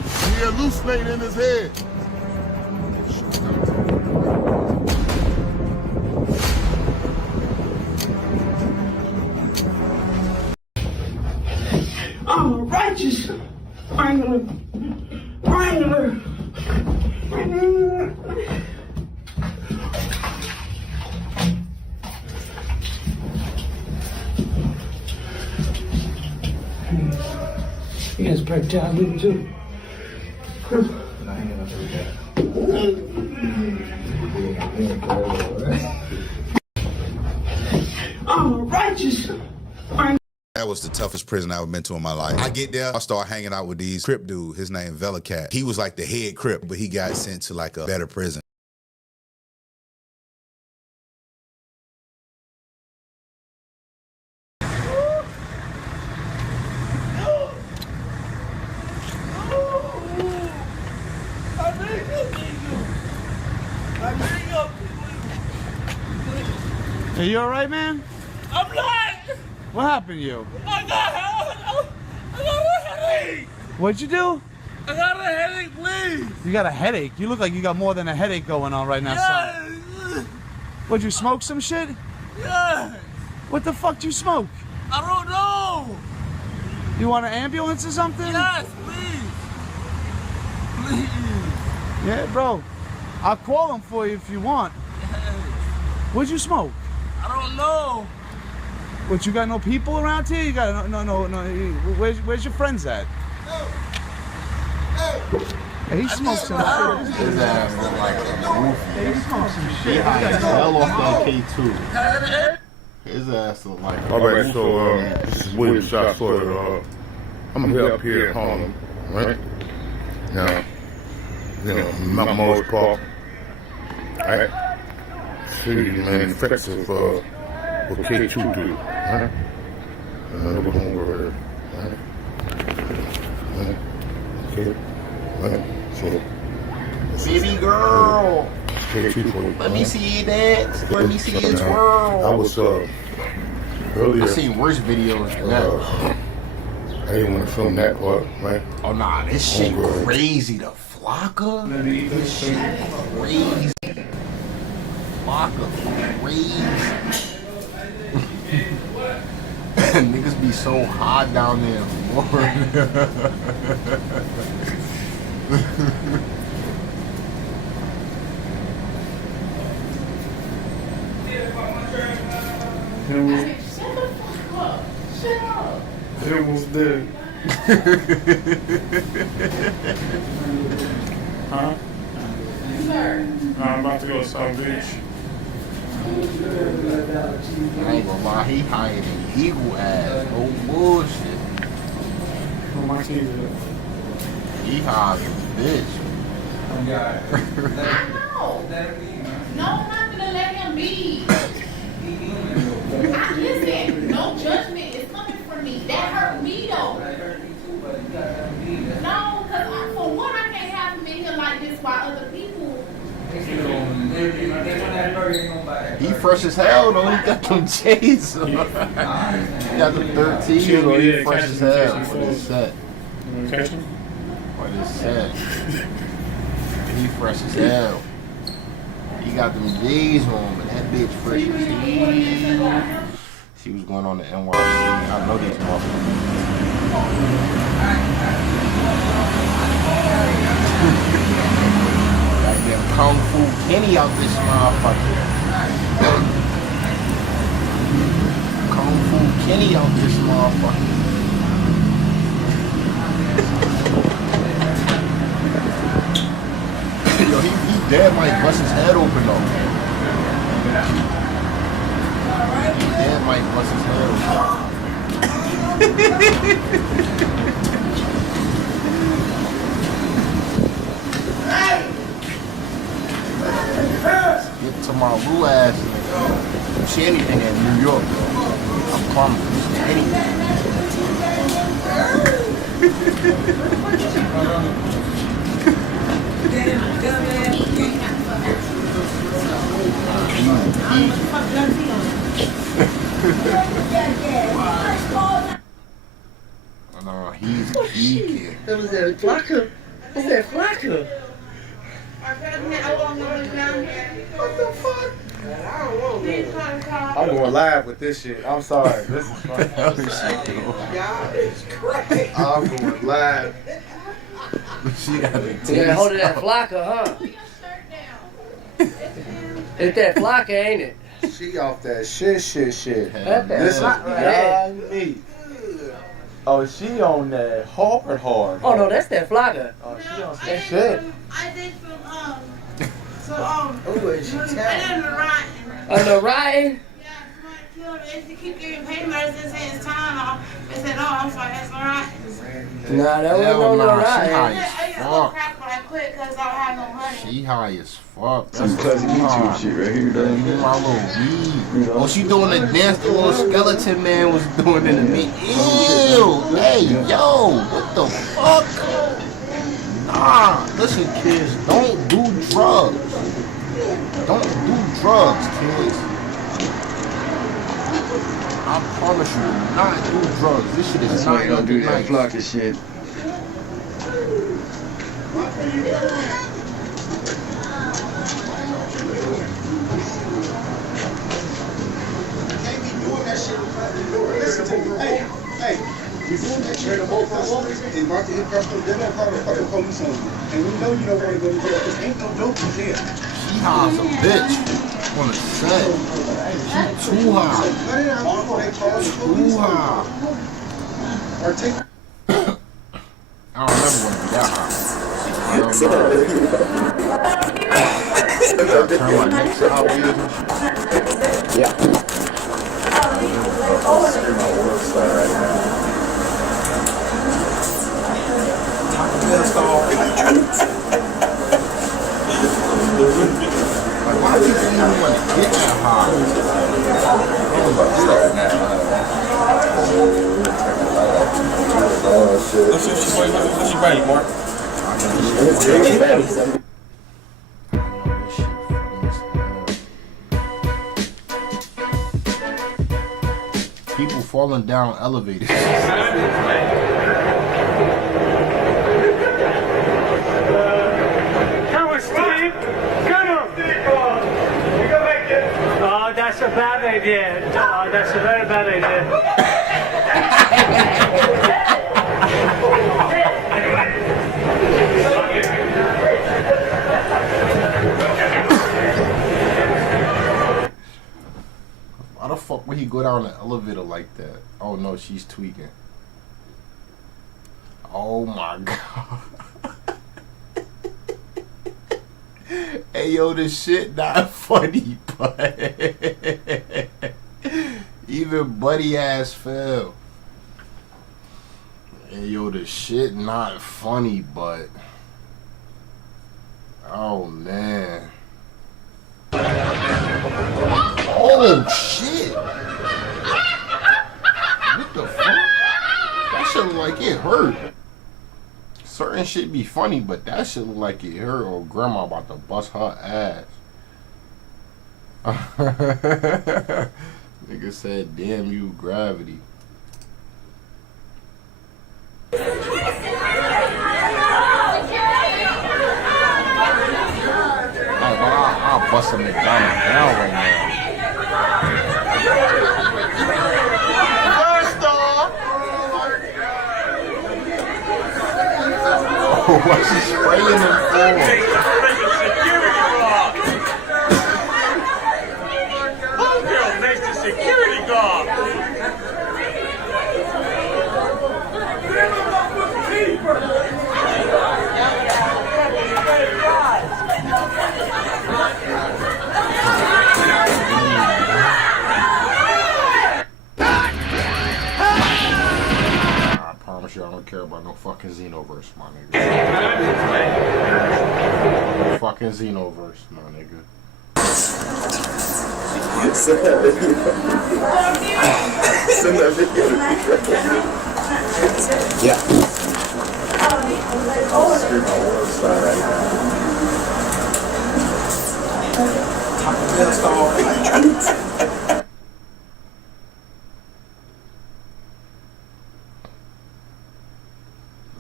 He hallucinating in his head. I'm righteous. Finally. You guys break down me too. I'm righteous. That was the toughest prison I've ever been to in my life. I get there, I start hanging out with these Crip dude. His name Velicat. He was like the head Crip, but he got sent to like a better prison. Are you all right, man? I'm not. What happened to you? I got a headache. What'd you do? I got a headache, please. You got a headache? You look like you got more than a headache going on right now, son. Yes. What'd you smoke some shit? Yes. What the fuck did you smoke? I don't know. You want an ambulance or something? Yes, please. Please. Yeah, bro. I'll call him for you if you want. What'd you smoke? I don't know. What, you got no people around here? You got no. Where's your friends at? Hey, he smoked some shit. His ass look like a goofy. Hey, he smoked some shit. He high as hell off that K2. His ass look like a All right, goofy. so this is William Shot Sawyer. I'm here up here in Harlem, right? Now, Mount Morris Park, right? See, man, effects of what K2 do, right? Look over right? Okay, right? So, Baby girl. K2 for you. Let me see that. Let me see his world. I was earlier. I seen worse videos than that. I didn't want to film that part, right? Oh nah, this shit crazy. The Flocka, this shit crazy. Flocka crazy. Niggas be so hot down there in Florida. It was dead. Huh? I'm about to go to South Beach. I ain't gonna lie, he higher than eagle ass. No bullshit. On my TV. He high as a bitch. No, I'm not gonna let him be. Listen, no judgment is coming from me. That hurt me though. No, because for one, I can't have him in here like this while other people. He fresh as hell though. He got them J's. He got them 13s or he fresh as hell. What is that? What is that? He fresh as hell. He got them J's on, but that bitch fresh as hell. She was going on the NYC. I know these motherfuckers. Goddamn Kung Fu Kenny out this motherfucker. Kung Fu Kenny out this motherfucker. Yo, he dead might bust his head open though. He dead might bust his head Get to my blue ass nigga. You see anything in New York, bro? I'm coming. You see anything. No, he's geeky. That was that Flocka. What's that Flocka? What the fuck? I'm going live with this shit. I'm sorry. This is funny. I'm going live. She got the Yeah, hold it that Flocka, huh? It's that Flocka, ain't it? She off that shit. That Listen, yeah. me. Oh, she on that hard. Oh no, that's that Flocka. Oh, she on that shit. I did from Oh, is she and tapping? then the writing. The writing? If you keep getting paid medicine, say it's time off. They said, oh, I'm sorry, that's all right. Nah, that wasn't no writing. She high as fuck. Crack when I quit because I don't have no money. She high as fuck. That's classic YouTube shit right here, though. My little weed. Oh, she doing the dance the little skeleton man was doing in the meat. Ew! Hey, yo! What the fuck? Nah, listen, kids, don't do drugs. Don't do drugs, kids. I promise you, do not do drugs. This shit is That's not why you don't do that nice. Flocka shit. Listen to me. Hey, before that shit, and Martin hit personal, they're gonna call the fucking police on you. And we know you don't want to go to jail because ain't no dope in jail. She high as a bitch. On the set. She too high. Too high. I don't never want to be that high. I don't know. I gotta turn my neck sideways and shit. Yeah. Like, why people even want to get that high? Let's see if she's ready, Mark. People falling down elevators. Come on, Steve. Come on. You go back there. Oh, that's a bad idea. Oh, that's a very bad idea. Why the fuck we he go down the elevator like that? Oh no, she's tweaking. Oh my god. Hey yo, this shit not funny, but even buddy ass fell. Hey yo, this shit not funny, but oh man. Oh shit! What the fuck? That shit look like it hurt. Certain shit be funny, but that shit look like it hurt, or grandma about to bust her ass. Nigga said, damn you, gravity. I'll bust a McDonald's down right now. First off, oh, what's he spraying them for? Homegirl makes the security guard. I promise you I don't care about no fucking Xenoverse, my nigga. No fucking Xenoverse, my nigga. Send that video. Send that video. Yeah. I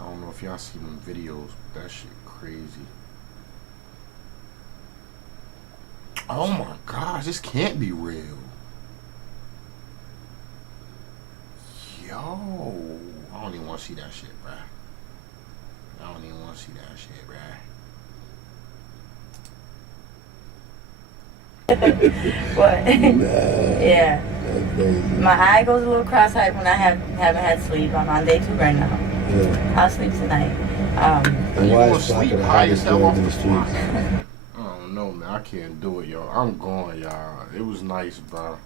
don't know if y'all seen them videos, but that shit crazy. Oh my gosh, this can't be real. Yo, I don't even want to see that shit, bruh. I don't even want to see that shit, bruh. What? Yeah. My eye goes a little cross-eyed when I haven't had sleep. I'm on day 2 right now. Yeah. I'll sleep tonight. You gonna sleep high yourself off the spot? I don't know, man. I can't do it, yo. I'm going, y'all. It was nice, bro.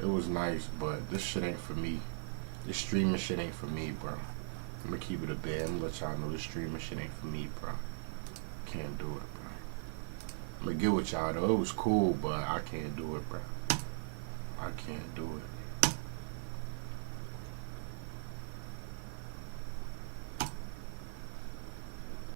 It was nice, but this shit ain't for me. This streaming shit ain't for me, bro. I'm gonna keep it a bit. I'm gonna let y'all know this streaming shit ain't for me, bro. Can't do it, bro. I'm gonna get with y'all, though. It was cool, but I can't do it, bro. I can't do it.